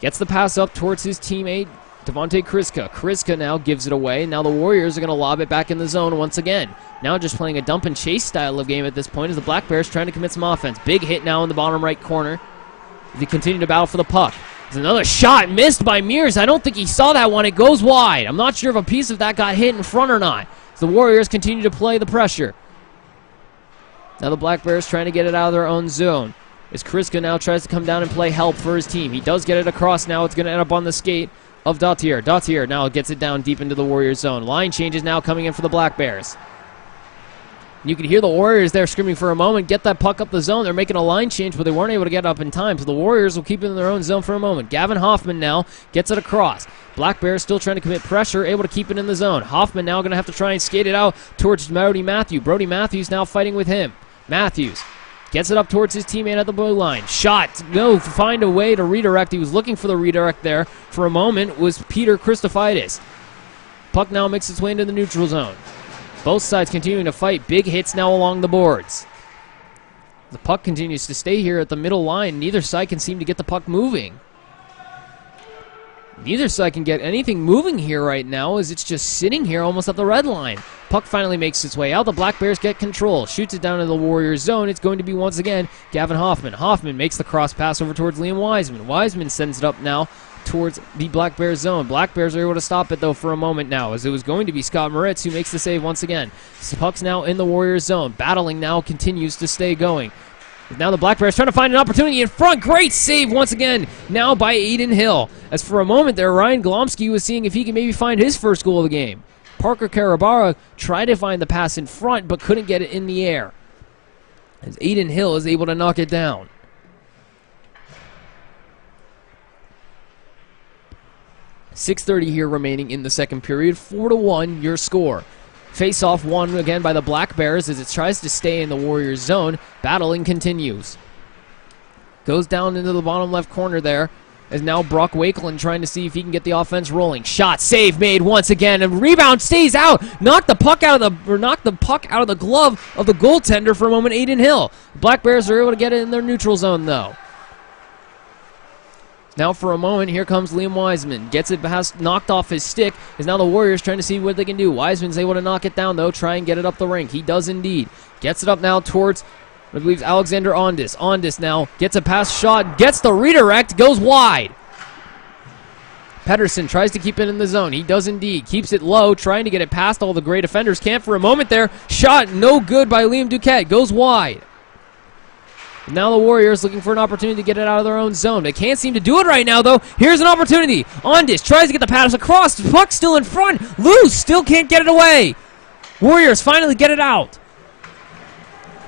Gets the pass up towards his teammate, Devontae Kriska. Kriska now gives it away. Now the Warriors are going to lob it back in the zone once again. Now just playing a dump and chase style of game at this point as the Black Bears trying to commit some offense. Big hit now in the bottom right corner. They continue to battle for the puck. There's another shot missed by Mears. I don't think he saw that one. It goes wide. I'm not sure if a piece of that got hit in front or not. The Warriors continue to play the pressure. Now the Black Bears trying to get it out of their own zone. As Kriska now tries to come down and play help for his team. He does get it across now. It's going to end up on the skate of Dottier. Dottier now gets it down deep into the Warriors zone. Line changes now coming in for the Black Bears. You can hear the Warriors there screaming for a moment. Get that puck up the zone. They're making a line change, but they weren't able to get up in time. So the Warriors will keep it in their own zone for a moment. Gavin Hoffman now gets it across. Black Bears still trying to commit pressure, able to keep it in the zone. Hoffman now going to have to try and skate it out towards Brody Matthews. Brody Matthews now fighting with him. Matthews gets it up towards his teammate at the blue line. Shot. No, find a way to redirect. He was looking for the redirect there for a moment. Was Peter Christophitis. Puck now makes its way into the neutral zone. Both sides continuing to fight. Big hits now along the boards. The puck continues to stay here at the middle line. Neither side can seem to get the puck moving. Neither side can get anything moving here right now as it's just sitting here almost at the red line. Puck finally makes its way out. The Black Bears get control. Shoots it down in the Warriors zone. It's going to be once again Gavin Hoffman. Hoffman makes the cross pass over towards Liam Wiseman. Wiseman sends it up now towards the Black Bears zone. Black Bears are able to stop it though for a moment now as it was going to be Scott Moritz who makes the save once again. The puck's now in the Warriors zone. Battling now continues to stay going. Now the Black Bears trying to find an opportunity in front. Great save once again now by Aiden Hill. As for a moment there, Ryan Glomsky was seeing if he can maybe find his first goal of the game. Parker Karabara tried to find the pass in front but couldn't get it in the air. As Aiden Hill is able to knock it down. 6:30 here remaining in the second period. 4-1 your score. Face-off won again by the Black Bears as it tries to stay in the Warriors zone. Battling continues. Goes down into the bottom left corner there. As now Brock Wakeland trying to see if he can get the offense rolling. Shot, save made once again, and rebound stays out. Knocked the puck out of the glove of the goaltender for a moment, Aiden Hill. Black Bears are able to get it in their neutral zone though. Now for a moment, here comes Liam Wiseman. Gets it past, knocked off his stick. Is now the Warriors trying to see what they can do. Wiseman's able to knock it down though, try and get it up the rink. He does indeed. Gets it up now towards, I believe, Alexander Ondis. Ondis now gets a pass shot, gets the redirect, goes wide. Pedersen tries to keep it in the zone. He does indeed. Keeps it low, trying to get it past all the great defenders. Can't for a moment there. Shot no good by Liam Duquette. Goes wide. Now the Warriors looking for an opportunity to get it out of their own zone. They can't seem to do it right now, though. Here's an opportunity. Ondis tries to get the pass across. The puck still in front. Loose. Still can't get it away. Warriors finally get it out.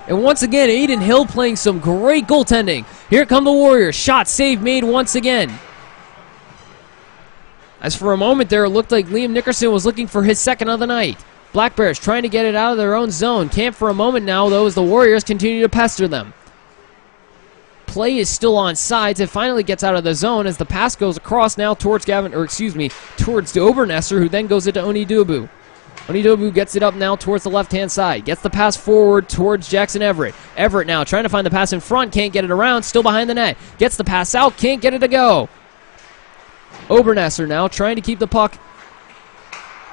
And once again, Aiden Hill playing some great goaltending. Here come the Warriors. Shot, save made once again. As for a moment there, it looked like Liam Nickerson was looking for his second of the night. Black Bears trying to get it out of their own zone. Can't for a moment now, though, as the Warriors continue to pester them. Play is still on sides. It finally gets out of the zone as the pass goes across now towards towards Obernesser, who then goes into Onidubu. Onidubu gets it up now towards the left-hand side. Gets the pass forward towards Jackson Everett. Everett now trying to find the pass in front. Can't get it around. Still behind the net. Gets the pass out. Can't get it to go. Obernesser now trying to keep the puck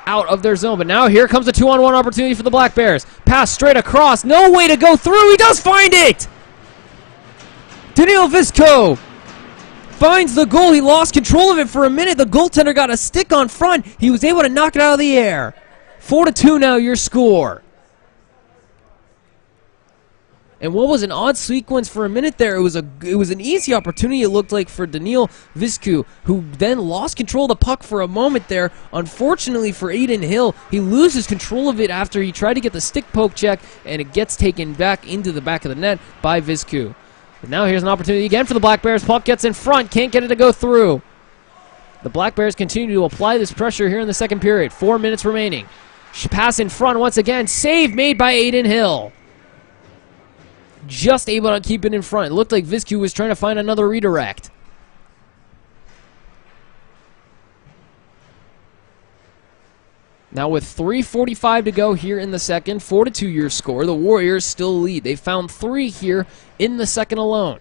out of their zone. But now here comes a 2-on-1 opportunity for the Black Bears. Pass straight across. No way to go through. He does find it. Daniil Visco finds the goal. He lost control of it for a minute. The goaltender got a stick on front. He was able to knock it out of the air. 4-2 now your score. And what was an odd sequence for a minute there, it was an easy opportunity, it looked like, for Daniil Viscu, who then lost control of the puck for a moment there. Unfortunately for Aiden Hill, he loses control of it after he tried to get the stick poke check, and it gets taken back into the back of the net by Viscu. And now here's an opportunity again for the Black Bears. Puck gets in front, can't get it to go through. The Black Bears continue to apply this pressure here in the second period. 4 minutes remaining. Pass in front once again. Save made by Aiden Hill. Just able to keep it in front. It looked like Viscu was trying to find another redirect. Now with 3:45 to go here in the second, 4-2 your score. The Warriors still lead. They found 3 here in the second alone.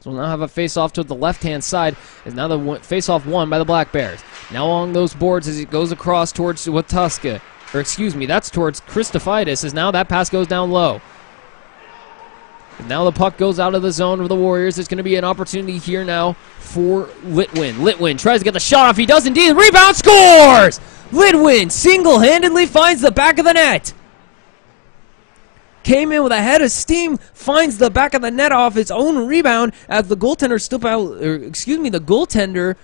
So we'll now have a face-off to the left-hand side. And now the face-off won by the Black Bears. Now along those boards as it goes across towards Watuska. Or excuse me, that's towards Christophitis, as now that pass goes down low. And now the puck goes out of the zone of the Warriors. It's going to be an opportunity here now for Litwin. Litwin tries to get the shot off. He does indeed. Rebound, scores! Litwin single-handedly finds the back of the net. Came in with a head of steam, finds the back of the net off his own rebound as the goaltender the goaltender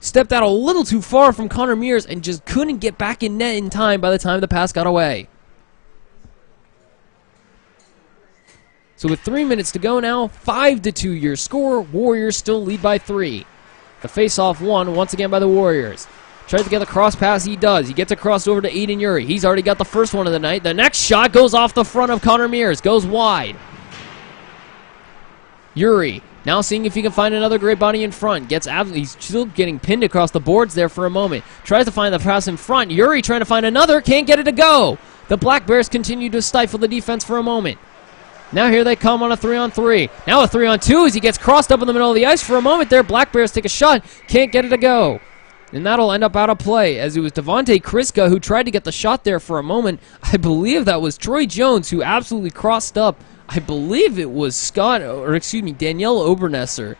stepped out a little too far from Connor Mears and just couldn't get back in net in time by the time the pass got away. So with 3 minutes to go now, 5-2 your score. Warriors still lead by 3. The face-off won once again by the Warriors. Tries to get the cross pass, he does. He gets across over to Aiden Uri. He's already got the first one of the night. The next shot goes off the front of Connor Mears, goes wide. Uri now seeing if he can find another great body in front. He's still getting pinned across the boards there for a moment. Tries to find the pass in front. Uri trying to find another, can't get it to go. The Black Bears continue to stifle the defense for a moment. Now here they come on a 3-on-3. Now a 3-on-2 as he gets crossed up in the middle of the ice for a moment there. Black Bears take a shot, can't get it to go. And that'll end up out of play as it was Devontae Kriska who tried to get the shot there for a moment. I believe that was Troy Jones who absolutely crossed up. I believe it was Danielle Obernesser.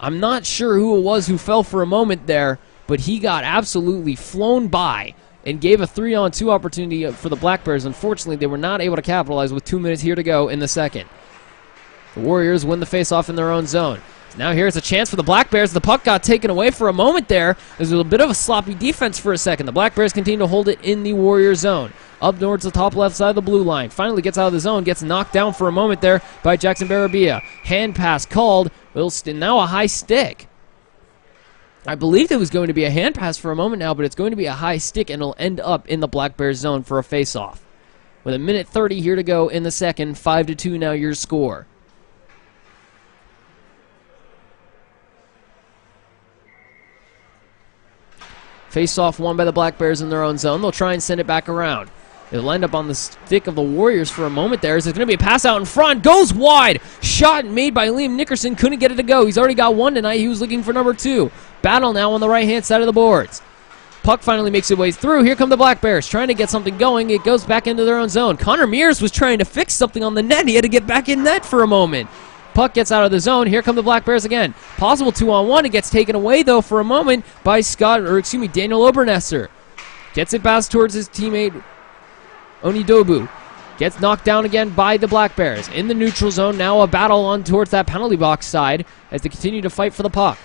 I'm not sure who it was who fell for a moment there, but he got absolutely flown by and gave a 3-on-2 opportunity for the Black Bears. Unfortunately, they were not able to capitalize with 2 minutes here to go in the second. The Warriors win the faceoff in their own zone. Now here's a chance for the Black Bears. The puck got taken away for a moment there. There's a little bit of a sloppy defense for a second. The Black Bears continue to hold it in the Warrior zone. Up towards the top left side of the blue line. Finally gets out of the zone. Gets knocked down for a moment there by Jackson Barabia. Hand pass called. Now a high stick. I believed it was going to be a hand pass for a moment now, but it's going to be a high stick, and it'll end up in the Black Bears zone for a face-off. With a minute 30 here to go in the second, 5-2 now your score. Face-off won by the Black Bears in their own zone. They'll try and send it back around. It'll end up on the stick of the Warriors for a moment there. There's going to be a pass out in front. Goes wide. Shot made by Liam Nickerson. Couldn't get it to go. He's already got one tonight. He was looking for number 2. Battle now on the right-hand side of the boards. Puck finally makes its way through. Here come the Black Bears trying to get something going. It goes back into their own zone. Connor Mears was trying to fix something on the net. He had to get back in net for a moment. Puck gets out of the zone. Here come the Black Bears again. Possible 2-on-1. It gets taken away, though, for a moment by Daniel Obernesser. Gets it passed towards his teammate, Onidobu. Gets knocked down again by the Black Bears. In the neutral zone, now a battle on towards that penalty box side as they continue to fight for the puck.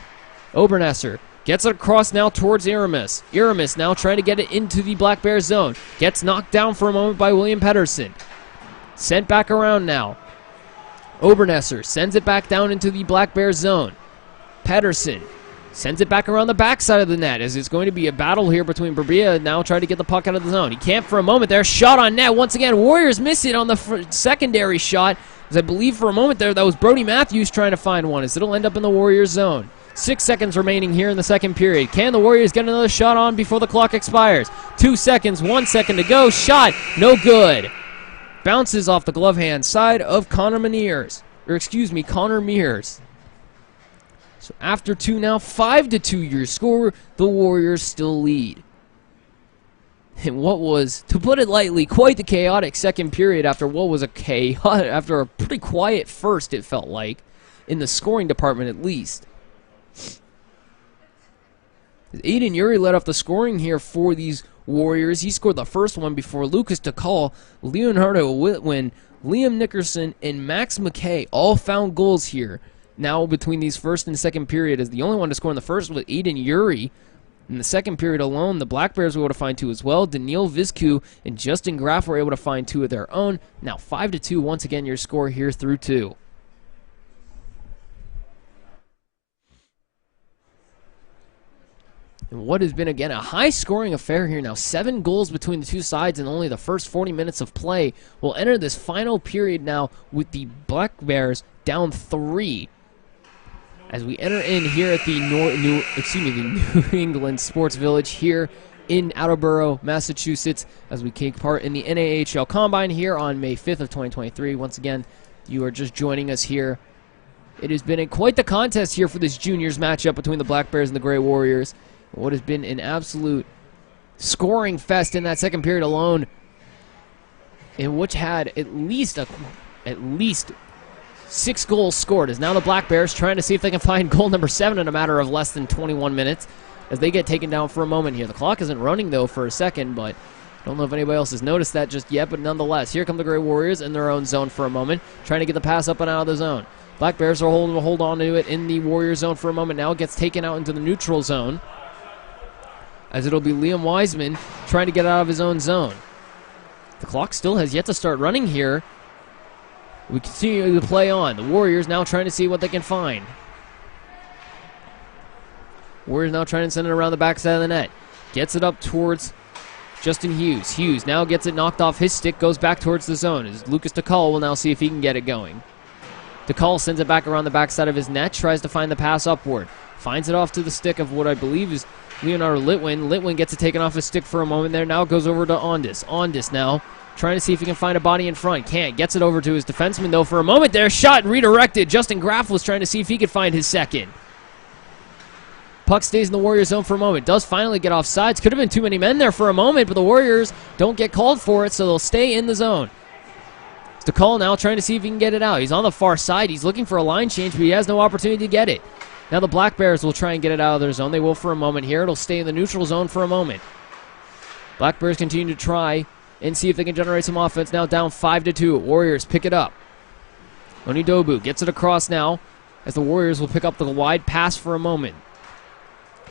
Obernesser gets it across now towards Aramis. Aramis now trying to get it into the Black Bears zone. Gets knocked down for a moment by William Pedersen. Sent back around now. Obernesser sends it back down into the Black Bears zone. Pedersen sends it back around the backside of the net as it's going to be a battle here between Berbia now trying to get the puck out of the zone. He can't for a moment there. Shot on net. Once again, Warriors miss it on the secondary shot. As I believe for a moment there, that was Brody Matthews trying to find one as it'll end up in the Warriors zone. 6 seconds remaining here in the second period. Can the Warriors get another shot on before the clock expires? 2 seconds, 1 second to go. Shot, no good. Bounces off the glove hand side of Connor Mears. So after 2 now, 5-2 your score. The Warriors still lead. And what was, to put it lightly, quite the chaotic second period after what was after a pretty quiet first, it felt like, in the scoring department at least. Aiden Uri led off the scoring here for these Warriors. He scored the first one before Lucas DeCall, Leonardo Whitwin, Liam Nickerson, and Max McKay all found goals here. Now between these first and second period, as the only one to score in the first was Aiden Uri. In the second period alone, the Black Bears were able to find 2 as well. Daniil Vizcu and Justin Graff were able to find 2 of their own. Now 5-2, once again, your score here through 2. And what has been, again, a high-scoring affair here now. 7 goals between the two sides in only the first 40 minutes of play. We'll enter this final period now with the Black Bears down 3. As we enter in here at the New England Sports Village here in Attleboro, Massachusetts, as we take part in the NAHL Combine here on May 5th of 2023. Once again, you are just joining us here. It has been quite the contest here for this juniors matchup between the Black Bears and the Gray Warriors. What has been an absolute scoring fest in that second period alone, in which had at least 6 goals scored, as now the Black Bears trying to see if they can find goal number 7 in a matter of less than 21 minutes as they get taken down for a moment here. The clock isn't running, though, for a second, but I don't know if anybody else has noticed that just yet, but nonetheless, here come the Gray Warriors in their own zone for a moment, trying to get the pass up and out of the zone. Black Bears are hold on to it in the Warrior zone for a moment now. It gets taken out into the neutral zone, as it'll be Liam Wiseman trying to get out of his own zone. The clock still has yet to start running here. We continue to play on. The Warriors now trying to see what they can find. Warriors now trying to send it around the backside of the net. Gets it up towards Justin Hughes. Hughes now gets it knocked off his stick, goes back towards the zone. As Lucas DeCall will now see if he can get it going. DeCall sends it back around the backside of his net, tries to find the pass upward. Finds it off to the stick of what I believe is Leonardo Litwin. Litwin gets it taken off his stick for a moment there. Now goes over to Ondis. Ondis now trying to see if he can find a body in front. Can't. Gets it over to his defenseman, though, for a moment there. Shot redirected. Justin Graff was trying to see if he could find his second. Puck stays in the Warriors zone for a moment. Does finally get off sides. Could have been too many men there for a moment, but the Warriors don't get called for it, so they'll stay in the zone. It's DeCall now trying to see if he can get it out. He's on the far side. He's looking for a line change, but he has no opportunity to get it. Now the Black Bears will try and get it out of their zone. They will for a moment here. It'll stay in the neutral zone for a moment. Black Bears continue to try and see if they can generate some offense. Now down 5-2. Warriors pick it up. Onidobu gets it across now as the Warriors will pick up the wide pass for a moment.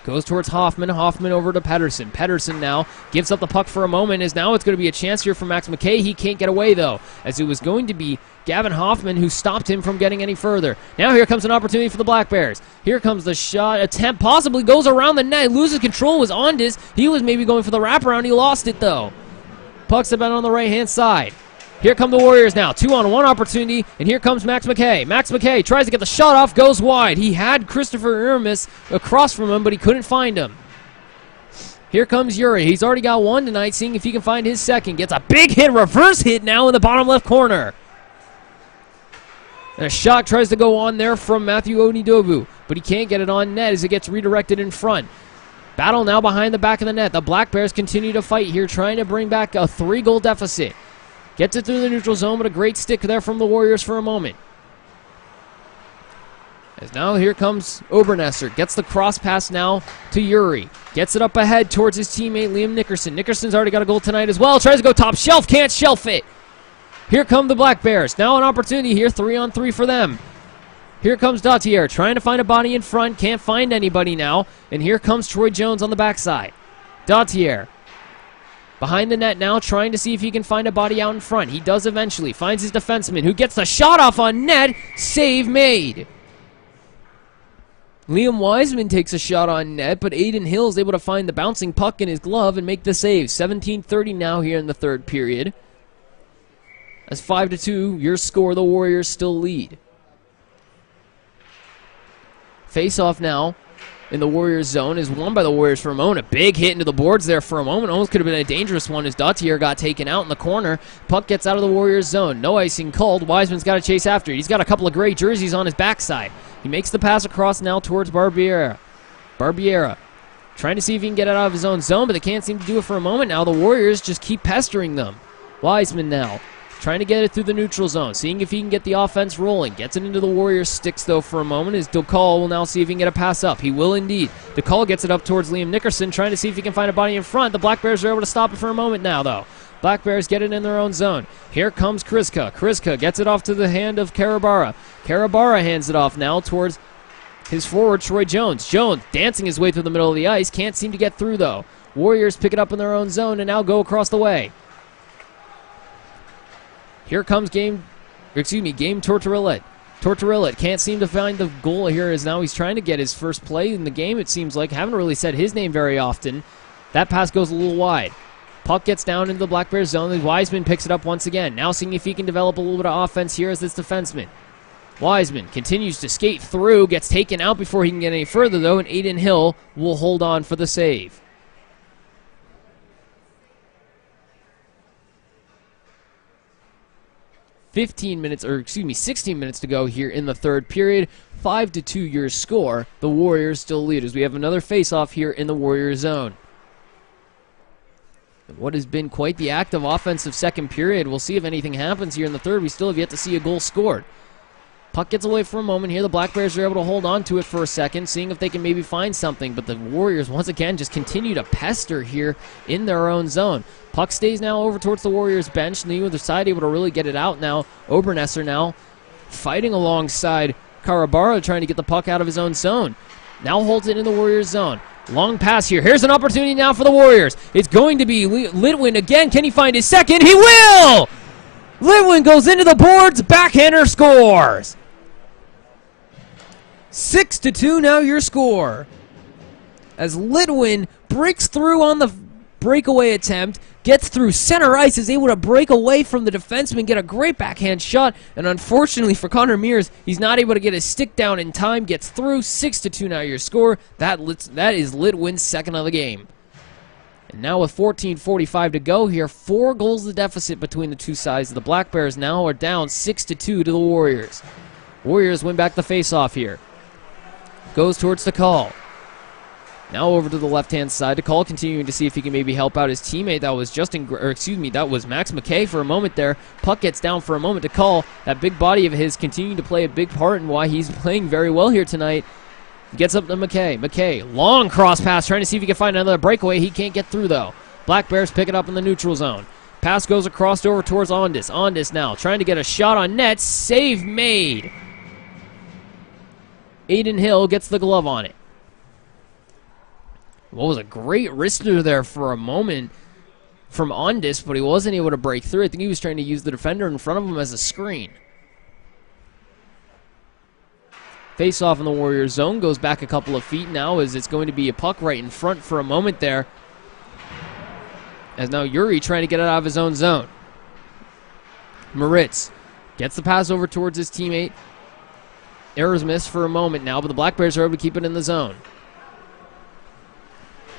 Goes towards Hoffman. Hoffman over to Pedersen. Pedersen now gives up the puck for a moment, as now it's going to be a chance here for Max McKay. He can't get away, though, as it was going to be Gavin Hoffman who stopped him from getting any further. Now here comes an opportunity for the Black Bears. Here comes the shot attempt. Possibly goes around the net. Loses control. Was Ondis. He was maybe going for the wraparound. He lost it, though. Puck's about on the right-hand side. Here come the Warriors now. 2-on-1 opportunity, and here comes Max McKay. Max McKay tries to get the shot off, goes wide. He had Christopher Iramis across from him, but he couldn't find him. Here comes Yuri. He's already got one tonight, seeing if he can find his second. Gets a big hit, reverse hit now in the bottom left corner. And a shot tries to go on there from Matthew Onidobu, but he can't get it on net as it gets redirected in front. Battle now behind the back of the net. The Black Bears continue to fight here, trying to bring back a 3-goal deficit. Gets it through the neutral zone, but a great stick there from the Warriors for a moment. As now here comes Obernesser. Gets the cross pass now to Yuri. Gets it up ahead towards his teammate Liam Nickerson. Nickerson's already got a goal tonight as well. Tries to go top shelf. Can't shelf it. Here come the Black Bears. Now an opportunity here. 3-on-3 for them. Here comes Dautier trying to find a body in front. Can't find anybody now. And here comes Troy Jones on the backside. Dautier behind the net now, trying to see if he can find a body out in front. He does eventually. Finds his defenseman, who gets the shot off on net. Save made. Liam Wiseman takes a shot on net, but Aiden Hill is able to find the bouncing puck in his glove and make the save. 17:30 now here in the third period. As 5-2, your score, the Warriors still lead. Face-off now in the Warriors zone is won by the Warriors for a moment. A big hit into the boards there for a moment. Almost could have been a dangerous one as Dautier got taken out in the corner. Puck gets out of the Warriors zone. No icing called. Wiseman's got to chase after it. He's got a couple of gray jerseys on his backside. He makes the pass across now towards Barbiera. Barbiera trying to see if he can get it out of his own zone, but they can't seem to do it for a moment now. The Warriors just keep pestering them. Wiseman now trying to get it through the neutral zone, seeing if he can get the offense rolling. Gets it into the Warriors' sticks, though, for a moment, as DeCall will now see if he can get a pass up. He will indeed. DeCall gets it up towards Liam Nickerson, trying to see if he can find a body in front. The Black Bears are able to stop it for a moment now, though. Black Bears get it in their own zone. Here comes Kriska. Kriska gets it off to the hand of Karabara. Karabara hands it off now towards his forward, Troy Jones. Jones dancing his way through the middle of the ice. Can't seem to get through, though. Warriors pick it up in their own zone and now go across the way. Here comes Game Tortorella. Tortorella can't seem to find the goal here, as now he's trying to get his first play in the game, it seems like. Haven't really said his name very often. That pass goes a little wide. Puck gets down into the Black Bears zone. Wiseman picks it up once again. Now seeing if he can develop a little bit of offense here as this defenseman. Wiseman continues to skate through, gets taken out before he can get any further, though, and Aiden Hill will hold on for the save. ,16 minutes to go here in the third period. 5-2 your score. The Warriors still lead as we have another face-off here in the Warriors zone. What has been quite the active offensive second period. We'll see if anything happens here in the third. We still have yet to see a goal scored. Puck gets away for a moment here. The Black Bears are able to hold on to it for a second, seeing if they can maybe find something. But the Warriors, once again, just continue to pester here in their own zone. Puck stays now over towards the Warriors bench. Neither side able to really get it out now. Obernesser now fighting alongside Karabara, trying to get the puck out of his own zone. Now holds it in the Warriors zone. Long pass here. Here's an opportunity now for the Warriors. It's going to be Litwin again. Can he find his second? He will! Litwin goes into the boards. Backhander scores. 6-2 now your score. As Litwin breaks through on the breakaway attempt, gets through center ice, is able to break away from the defenseman, get a great backhand shot, and unfortunately for Connor Mears, he's not able to get his stick down in time, gets through. 6-2 now your score. That is Litwin's second of the game. And now with 14:45 to go here, 4 goals the deficit between the two sides. The Black Bears now are down 6-2 to the Warriors. Warriors win back the faceoff here. Goes towards the call. Now over to the left-hand side. DeCall continuing to see if he can maybe help out his teammate. That was that was Max McKay for a moment there. Puck gets down for a moment. DeCall, that big body of his, continuing to play a big part in why he's playing very well here tonight. Gets up to McKay. McKay, long cross pass, trying to see if he can find another breakaway. He can't get through, though. Black Bears pick it up in the neutral zone. Pass goes across over towards Ondis. Ondis now trying to get a shot on net. Save made. Aiden Hill gets the glove on it. What was a great wrister there for a moment from Ondis, but he wasn't able to break through. I think he was trying to use the defender in front of him as a screen. Face off in the Warriors zone, goes back a couple of feet now as it's going to be a puck right in front for a moment there. As now Yuri trying to get it out of his own zone. Moritz gets the pass over towards his teammate. Errors missed for a moment now, but the Black Bears are able to keep it in the zone.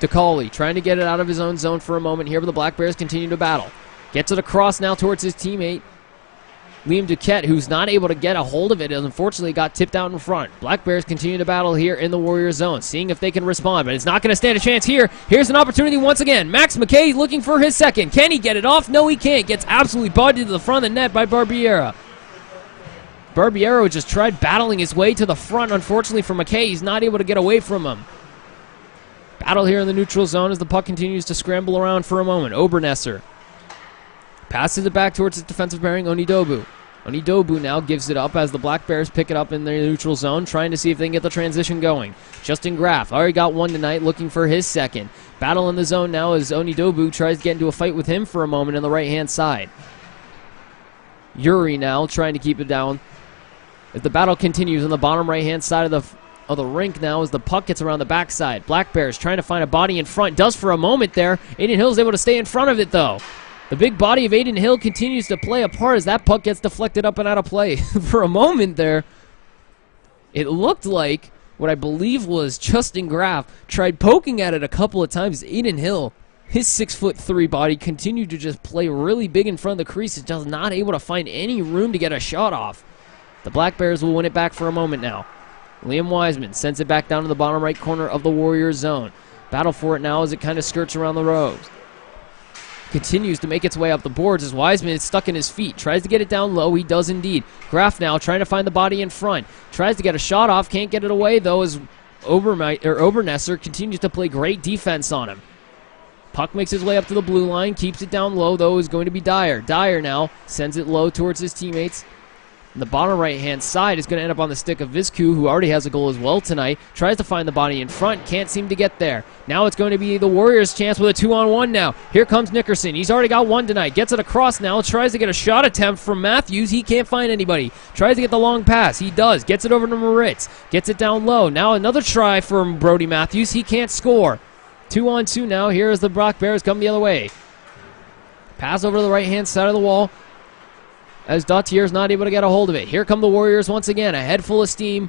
DeCauley trying to get it out of his own zone for a moment here, but the Black Bears continue to battle. Gets it across now towards his teammate, Liam Duquette, who's not able to get a hold of it, and unfortunately got tipped out in front. Black Bears continue to battle here in the Warriors zone, seeing if they can respond, but it's not going to stand a chance here. Here's an opportunity once again. Max McKay looking for his second. Can he get it off? No, he can't. Gets absolutely bodied to the front of the net by Barbiera. Barbiero just tried battling his way to the front. Unfortunately for McKay, he's not able to get away from him. Battle here in the neutral zone as the puck continues to scramble around for a moment. Obernesser passes it back towards his defensive pairing, Onidobu. Onidobu now gives it up as the Black Bears pick it up in their neutral zone, trying to see if they can get the transition going. Justin Graff already got one tonight, looking for his second. Battle in the zone now as Onidobu tries to get into a fight with him for a moment on the right-hand side. Yuri now trying to keep it down. As the battle continues on the bottom right-hand side of the rink now as the puck gets around the backside. Black Bears trying to find a body in front. Does for a moment there. Aiden Hill's able to stay in front of it, though. The big body of Aiden Hill continues to play a part as that puck gets deflected up and out of play. For a moment there, it looked like what I believe was Justin Graff tried poking at it a couple of times. Aiden Hill, his 6'3" body, continued to just play really big in front of the crease. Is just not able to find any room to get a shot off. The Black Bears will win it back for a moment now. Liam Wiseman sends it back down to the bottom right corner of the Warriors zone. Battle for it now as it kind of skirts around the rows. Continues to make its way up the boards as Wiseman is stuck in his feet. Tries to get it down low. He does indeed. Graff now trying to find the body in front. Tries to get a shot off. Can't get it away, though, as Obernesser continues to play great defense on him. Puck makes his way up to the blue line. Keeps it down low, though, is going to be Dyer. Dyer now sends it low towards his teammates. And the bottom right-hand side is going to end up on the stick of Viscu, who already has a goal as well tonight. Tries to find the body in front. Can't seem to get there. Now it's going to be the Warriors' chance with a 2-on-1 now. Here comes Nickerson. He's already got one tonight. Gets it across now. Tries to get a shot attempt from Matthews. He can't find anybody. Tries to get the long pass. He does. Gets it over to Moritz. Gets it down low. Now another try from Brody Matthews. He can't score. 2-on-2 now. Here as the Black Bears come the other way. Pass over to the right-hand side of the wall, as Dautier's not able to get a hold of it. Here come the Warriors once again, a head full of steam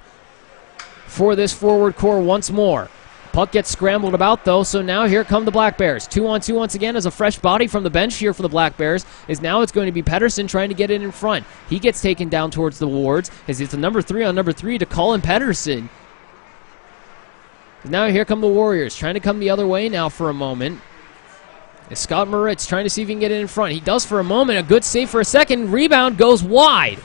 for this forward core once more. Puck gets scrambled about, though, so now here come the Black Bears. 2-on-2 once again as a fresh body from the bench here for the Black Bears. Is now it's going to be Pedersen trying to get it in front. He gets taken down towards the wards as it's a number 3 on number 3 to Colin Pedersen. Now here come the Warriors, trying to come the other way now for a moment. Is Scott Moritz trying to see if he can get it in front. He does for a moment. A good save for a second. Rebound goes wide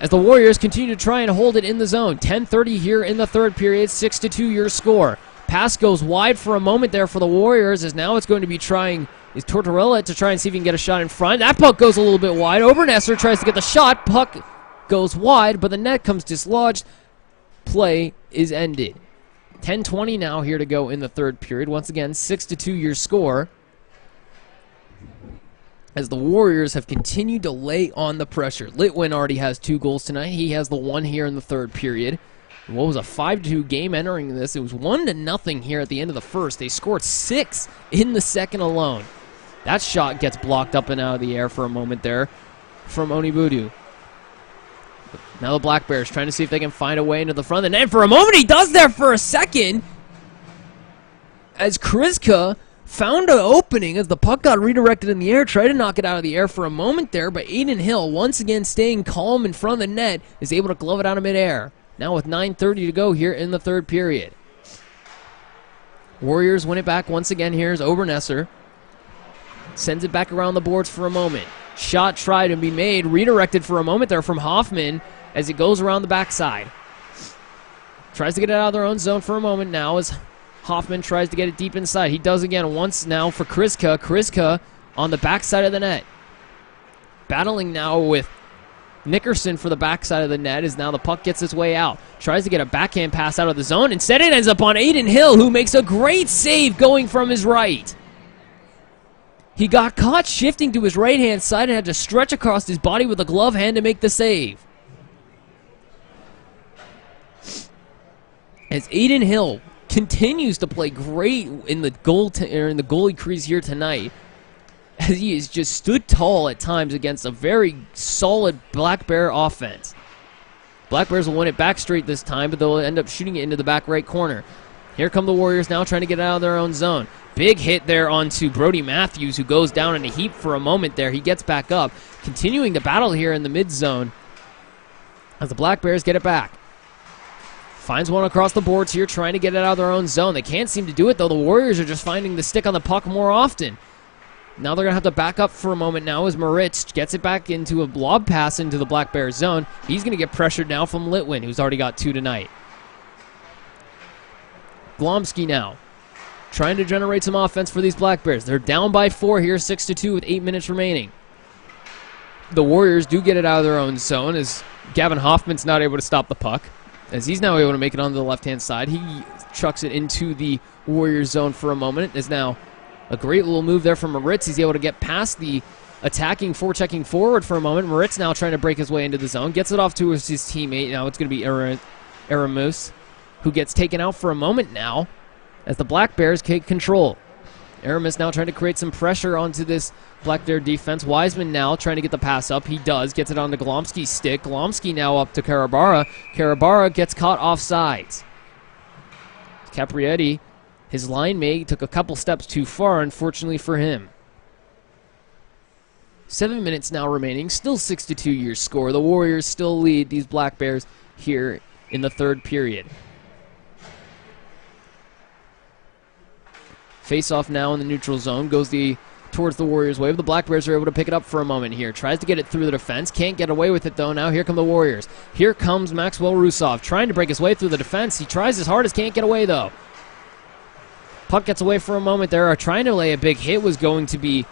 as the Warriors continue to try and hold it in the zone. 10:30 here in the third period. 6-2 your score. Pass goes wide for a moment there for the Warriors as now it's going to be is Tortorella to try and see if he can get a shot in front. That puck goes a little bit wide. Obernesser tries to get the shot. Puck goes wide, but the net comes dislodged. Play is ended. 10:20 now here to go in the third period. Once again, 6-2 your score, as the Warriors have continued to lay on the pressure. Litwin already has 2 goals tonight. He has the one here in the third period. What was a 5-2 game entering this? It was 1-0 here at the end of the first. They scored 6 in the second alone. That shot gets blocked up and out of the air for a moment there from Onibudu. Now the Black Bears trying to see if they can find a way into the front of the net. For a moment, he does there for a second, as Kriska found an opening as the puck got redirected in the air. Tried to knock it out of the air for a moment there, but Aiden Hill, once again staying calm in front of the net, is able to glove it out of midair. Now with 9:30 to go here in the third period. Warriors win it back once again. Here's Obernesser. Sends it back around the boards for a moment. Shot tried to be made. Redirected for a moment there from Hoffman as it goes around the backside. Tries to get it out of their own zone for a moment now as Hoffman tries to get it deep inside. He does again once now for Kriska. Kriska on the backside of the net. Battling now with Nickerson for the backside of the net as now the puck gets its way out. Tries to get a backhand pass out of the zone. Instead, it ends up on Aiden Hill, who makes a great save going from his right. He got caught shifting to his right-hand side and had to stretch across his body with a glove hand to make the save. As Aiden Hill continues to play great in the goalie crease here tonight, as he has just stood tall at times against a very solid Black Bear offense. Black Bears will win it back straight this time, but they'll end up shooting it into the back right corner. Here come the Warriors now trying to get it out of their own zone. Big hit there onto Brody Matthews, who goes down in a heap for a moment there. He gets back up, continuing the battle here in the mid zone as the Black Bears get it back. Finds one across the boards here, trying to get it out of their own zone. They can't seem to do it, though. The Warriors are just finding the stick on the puck more often. Now they're going to have to back up for a moment now as Moritz gets it back into a lob pass into the Black Bears zone. He's going to get pressured now from Litwin, who's already got 2 tonight. Glomsky now trying to generate some offense for these Black Bears. They're down by 4 here, 6-2 with 8 minutes remaining. The Warriors do get it out of their own zone as Gavin Hoffman's not able to stop the puck. As he's now able to make it onto the left-hand side, he trucks it into the Warriors zone for a moment. There's now a great little move there from Moritz. He's able to get past the attacking, forechecking forward for a moment. Moritz now trying to break his way into the zone. Gets it off to his teammate. Now it's going to be Aramus, who gets taken out for a moment now as the Black Bears take control. Aramis now trying to create some pressure onto this Black Bear defense. Wiseman now trying to get the pass up. He does. Gets it onto Glomsky's stick. Glomsky now up to Karabara. Karabara gets caught offsides. Caprietti, his line mate, took a couple steps too far, unfortunately for him. 7 minutes now remaining. Still 6-2 your score. The Warriors still lead these Black Bears here in the third period. Face-off now in the neutral zone. Goes towards the Warriors' wave. The Black Bears are able to pick it up for a moment here. Tries to get it through the defense. Can't get away with it, though. Now here come the Warriors. Here comes Maxwell Rusov trying to break his way through the defense. He tries as hard as can't get away, though. Puck gets away for a moment there. Trying to lay a big hit was going to be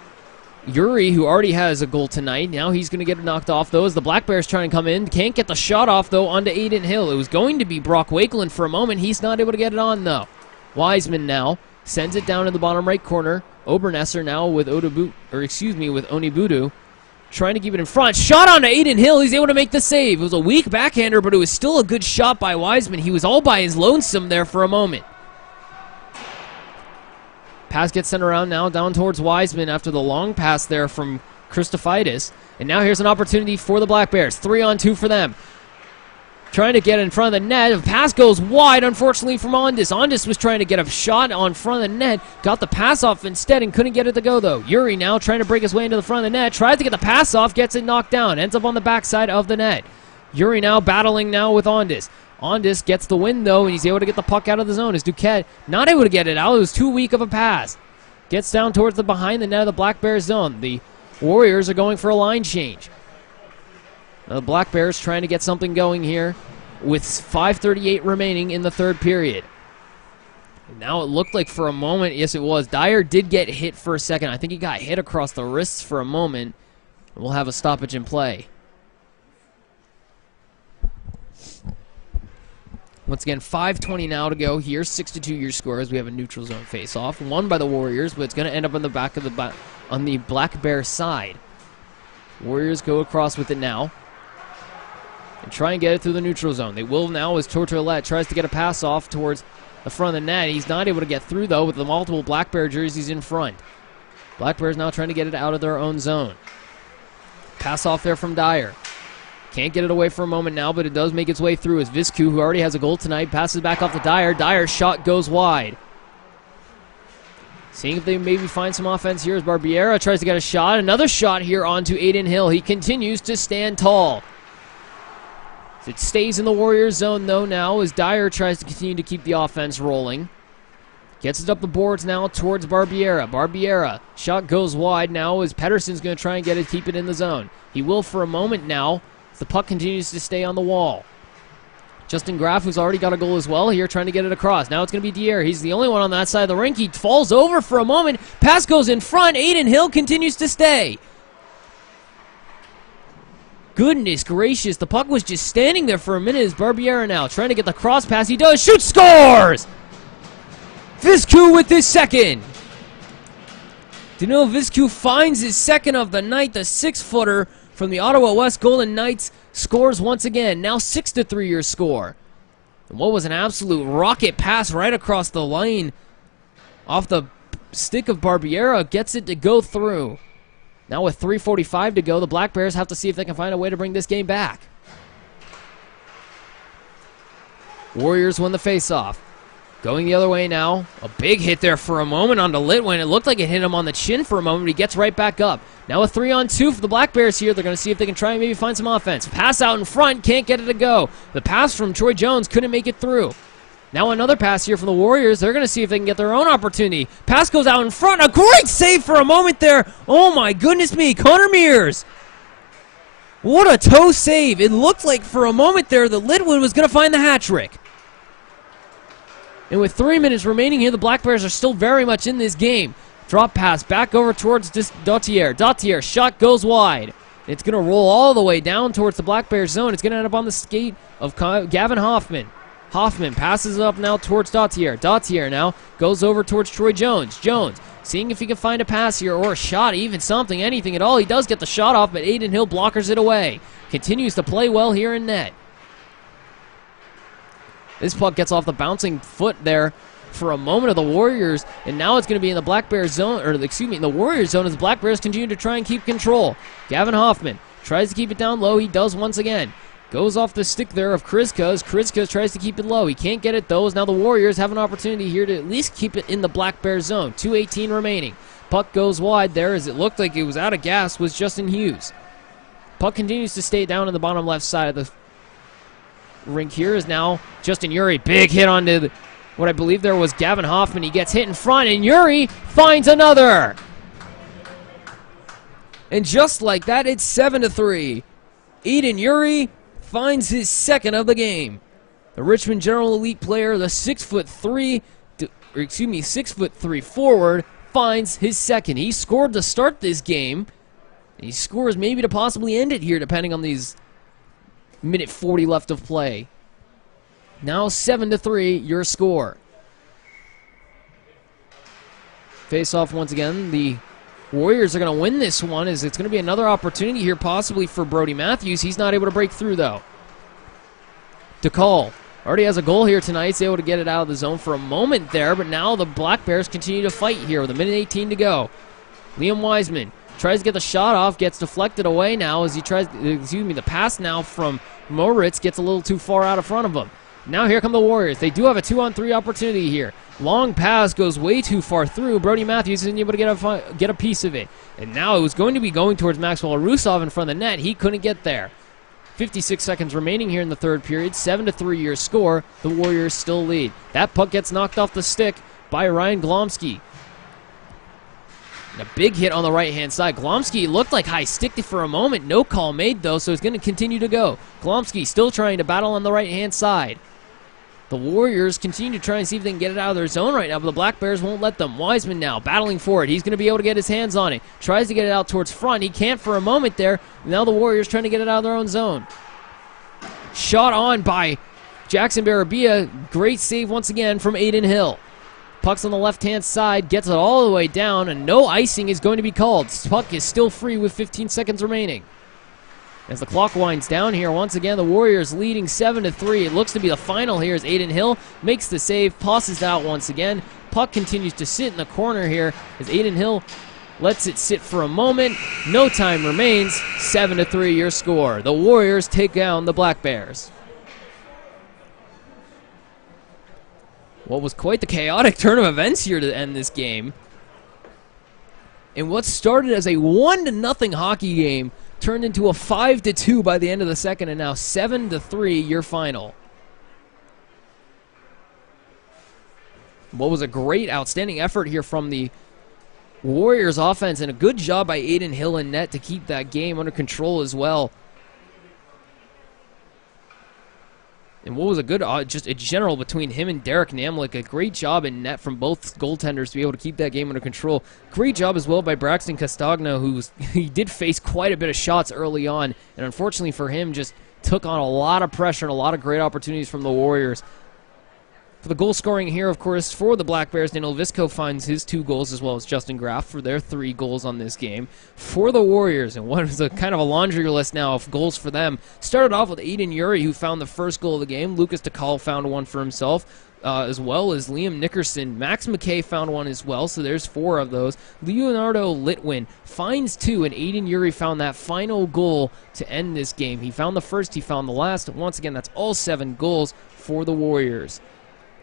Yuri, who already has a goal tonight. Now he's going to get it knocked off, though, as the Black Bears trying to come in. Can't get the shot off, though, onto Aiden Hill. It was going to be Brock Wakeland for a moment. He's not able to get it on, though. Wiseman now sends it down in the bottom right corner. Obernesser now with Onibudu trying to keep it in front. Shot onto Aiden Hill. He's able to make the save. It was a weak backhander, but it was still a good shot by Wiseman. He was all by his lonesome there for a moment. Pass gets sent around now down towards Wiseman after the long pass there from Christophitis. And now here's an opportunity for the Black Bears. 3-on-2 for them. Trying to get in front of the net. The pass goes wide, unfortunately, from Ondis. Ondis was trying to get a shot on front of the net. Got the pass off instead and couldn't get it to go, though. Yuri now trying to break his way into the front of the net. Tries to get the pass off, gets it knocked down. Ends up on the backside of the net. Yuri now battling now with Ondis. Ondis gets the win, though, and he's able to get the puck out of the zone. As Duquette not able to get it out. It was too weak of a pass. Gets down towards the behind the net of the Black Bears zone. The Warriors are going for a line change. Now the Black Bears trying to get something going here with 5:38 remaining in the third period. And now it looked like for a moment, yes it was, Dyer did get hit for a second. I think he got hit across the wrists for a moment. We'll have a stoppage in play. Once again, 5:20 now to go here. 6-2 your score as we have a neutral zone face-off. Won by the Warriors, but it's going to end up on the back of on the Black Bear side. Warriors go across with it now and try and get it through the neutral zone. They will now as Tortorellet tries to get a pass off towards the front of the net. He's not able to get through, though, with the multiple Black Bear jerseys in front. Black Bears now trying to get it out of their own zone. Pass off there from Dyer. Can't get it away for a moment now, but it does make its way through as Viscu, who already has a goal tonight, passes back off to Dyer. Dyer's shot goes wide. Seeing if they maybe find some offense here as Barbiera tries to get a shot. Another shot here onto Aiden Hill. He continues to stand tall. It stays in the Warriors zone, though, now as Dyer tries to continue to keep the offense rolling. Gets it up the boards now towards Barbiera. Barbiera, shot goes wide now as Pedersen's going to try and get it, keep it in the zone. He will for a moment now. The puck continues to stay on the wall. Justin Graff, who's already got a goal as well, here trying to get it across. Now it's going to be Dier. He's the only one on that side of the rink. He falls over for a moment. Pass goes in front. Aiden Hill continues to stay. Goodness gracious, the puck was just standing there for a minute as Barbieri now trying to get the cross pass. He does, shoots, scores! Vizcu with his second. Danilo Vizcu finds his second of the night. The 6-footer from the Ottawa West Golden Knights scores once again. Now 6-3 your score. And what was an absolute rocket pass right across the lane off the stick of Barbieri, gets it to go through. Now with 3:45 to go, the Black Bears have to see if they can find a way to bring this game back. Warriors win the faceoff. Going the other way now. A big hit there for a moment onto Litwin. It looked like it hit him on the chin for a moment, but he gets right back up. Now a 3-on-2 for the Black Bears here. They're going to see if they can try and maybe find some offense. Pass out in front, can't get it to go. The pass from Troy Jones couldn't make it through. Now another pass here from the Warriors. They're going to see if they can get their own opportunity. Pass goes out in front. A great save for a moment there. Oh my goodness me. Connor Mears. What a toe save. It looked like for a moment there that Litwin was going to find the hat trick. And with 3 minutes remaining here, the Black Bears are still very much in this game. Drop pass back over towards Dautier. Dautier, shot goes wide. It's going to roll all the way down towards the Black Bears zone. It's going to end up on the skate of Gavin Hoffman. Hoffman passes it up now towards Dautier. Dautier now goes over towards Troy Jones. Jones seeing if he can find a pass here or a shot, even something, anything at all. He does get the shot off, but Aiden Hill blockers it away. Continues to play well here in net. This puck gets off the bouncing foot there for a moment of the Warriors, and now it's going to be in the Black Bears zone, or excuse me, in the Warriors zone as the Black Bears continue to try and keep control. Gavin Hoffman tries to keep it down low. He does once again. Goes off the stick there of Kriska. Kriska tries to keep it low. He can't get it though, as now the Warriors have an opportunity here to at least keep it in the Black Bears zone. 2:18 remaining. Puck goes wide there as it looked like it was out of gas with Justin Hughes. Puck continues to stay down in the bottom left side of the rink here is now Justin Uri. Big hit onto what I believe there was Gavin Hoffman. He gets hit in front, and Uri finds another. And just like that, it's 7-3. Aiden Uri finds his second of the game. The Richmond General Elite player, the 6'3" forward, finds his second. He scored to start this game. He scores maybe to possibly end it here, depending on these minute 40 left of play. Now 7-3, your score. Face off once again. The Warriors are going to win this one, as it's going to be another opportunity here possibly for Brody Matthews. He's not able to break through though. DeCall already has a goal here tonight. He's able to get it out of the zone for a moment there, but now the Black Bears continue to fight here with a minute 18 to go. Liam Wiseman tries to get the shot off, gets deflected away now as he tries, the pass now from Moritz gets a little too far out in front of him. Now here come the Warriors. They do have a 2-on-3 opportunity here. Long pass goes way too far through. Brody Matthews isn't able to get a piece of it. And now it was going to be going towards Maxwell Rusov in front of the net. He couldn't get there. 56 seconds remaining here in the third period. 7-3 your score. The Warriors still lead. That puck gets knocked off the stick by Ryan Glomsky. A big hit on the right-hand side. Glomsky looked like high stick for a moment. No call made, though, so he's going to continue to go. Glomsky still trying to battle on the right-hand side. The Warriors continue to try and see if they can get it out of their zone right now, but the Black Bears won't let them. Wiseman now battling for it. He's going to be able to get his hands on it. Tries to get it out towards front. He can't for a moment there. Now the Warriors trying to get it out of their own zone. Shot on by Jackson Barabia. Great save once again from Aiden Hill. Puck's on the left-hand side, gets it all the way down, and no icing is going to be called. Puck is still free with 15 seconds remaining. As the clock winds down here, once again, the Warriors leading 7-3. It looks to be the final here as Aiden Hill makes the save, tosses it out once again. Puck continues to sit in the corner here as Aiden Hill lets it sit for a moment. No time remains. 7-3 your score. The Warriors take down the Black Bears. What was quite the chaotic turn of events here to end this game. And what started as a 1-0 hockey game turned into a 5-2 by the end of the second, and now 7-3 your final. What was a great, outstanding effort here from the Warriors offense, and a good job by Aiden Hill in net to keep that game under control as well. And what was a good, just a general between him and Derek Namlick. A great job in net from both goaltenders to be able to keep that game under control. Great job as well by Braxton Castagno, he did face quite a bit of shots early on, and unfortunately for him, just took on a lot of pressure and a lot of great opportunities from the Warriors. For the goal scoring here, of course, for the Black Bears, Daniel Visco finds his 2 goals, as well as Justin Graff for their 3 goals on this game. For the Warriors, and what is a kind of a laundry list now of goals for them, started off with Aiden Uri, who found the first goal of the game. Lucas DeCall found one for himself, as well as Liam Nickerson. Max McKay found one as well, so there's 4 of those. Leonardo Litwin finds 2, and Aiden Uri found that final goal to end this game. He found the first, he found the last. Once again, that's all 7 goals for the Warriors.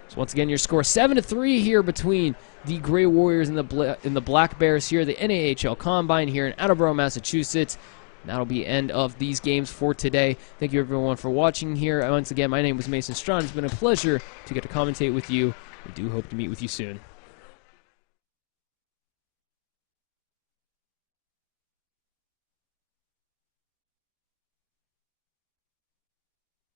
So once again, your score 7-3 here between the Gray Warriors and the Black Bears here, the NAHL Combine here in Attleboro, Massachusetts. And that'll be the end of these games for today. Thank you everyone for watching here. Once again, my name was Mason Strawn. It's been a pleasure to get to commentate with you. I do hope to meet with you soon.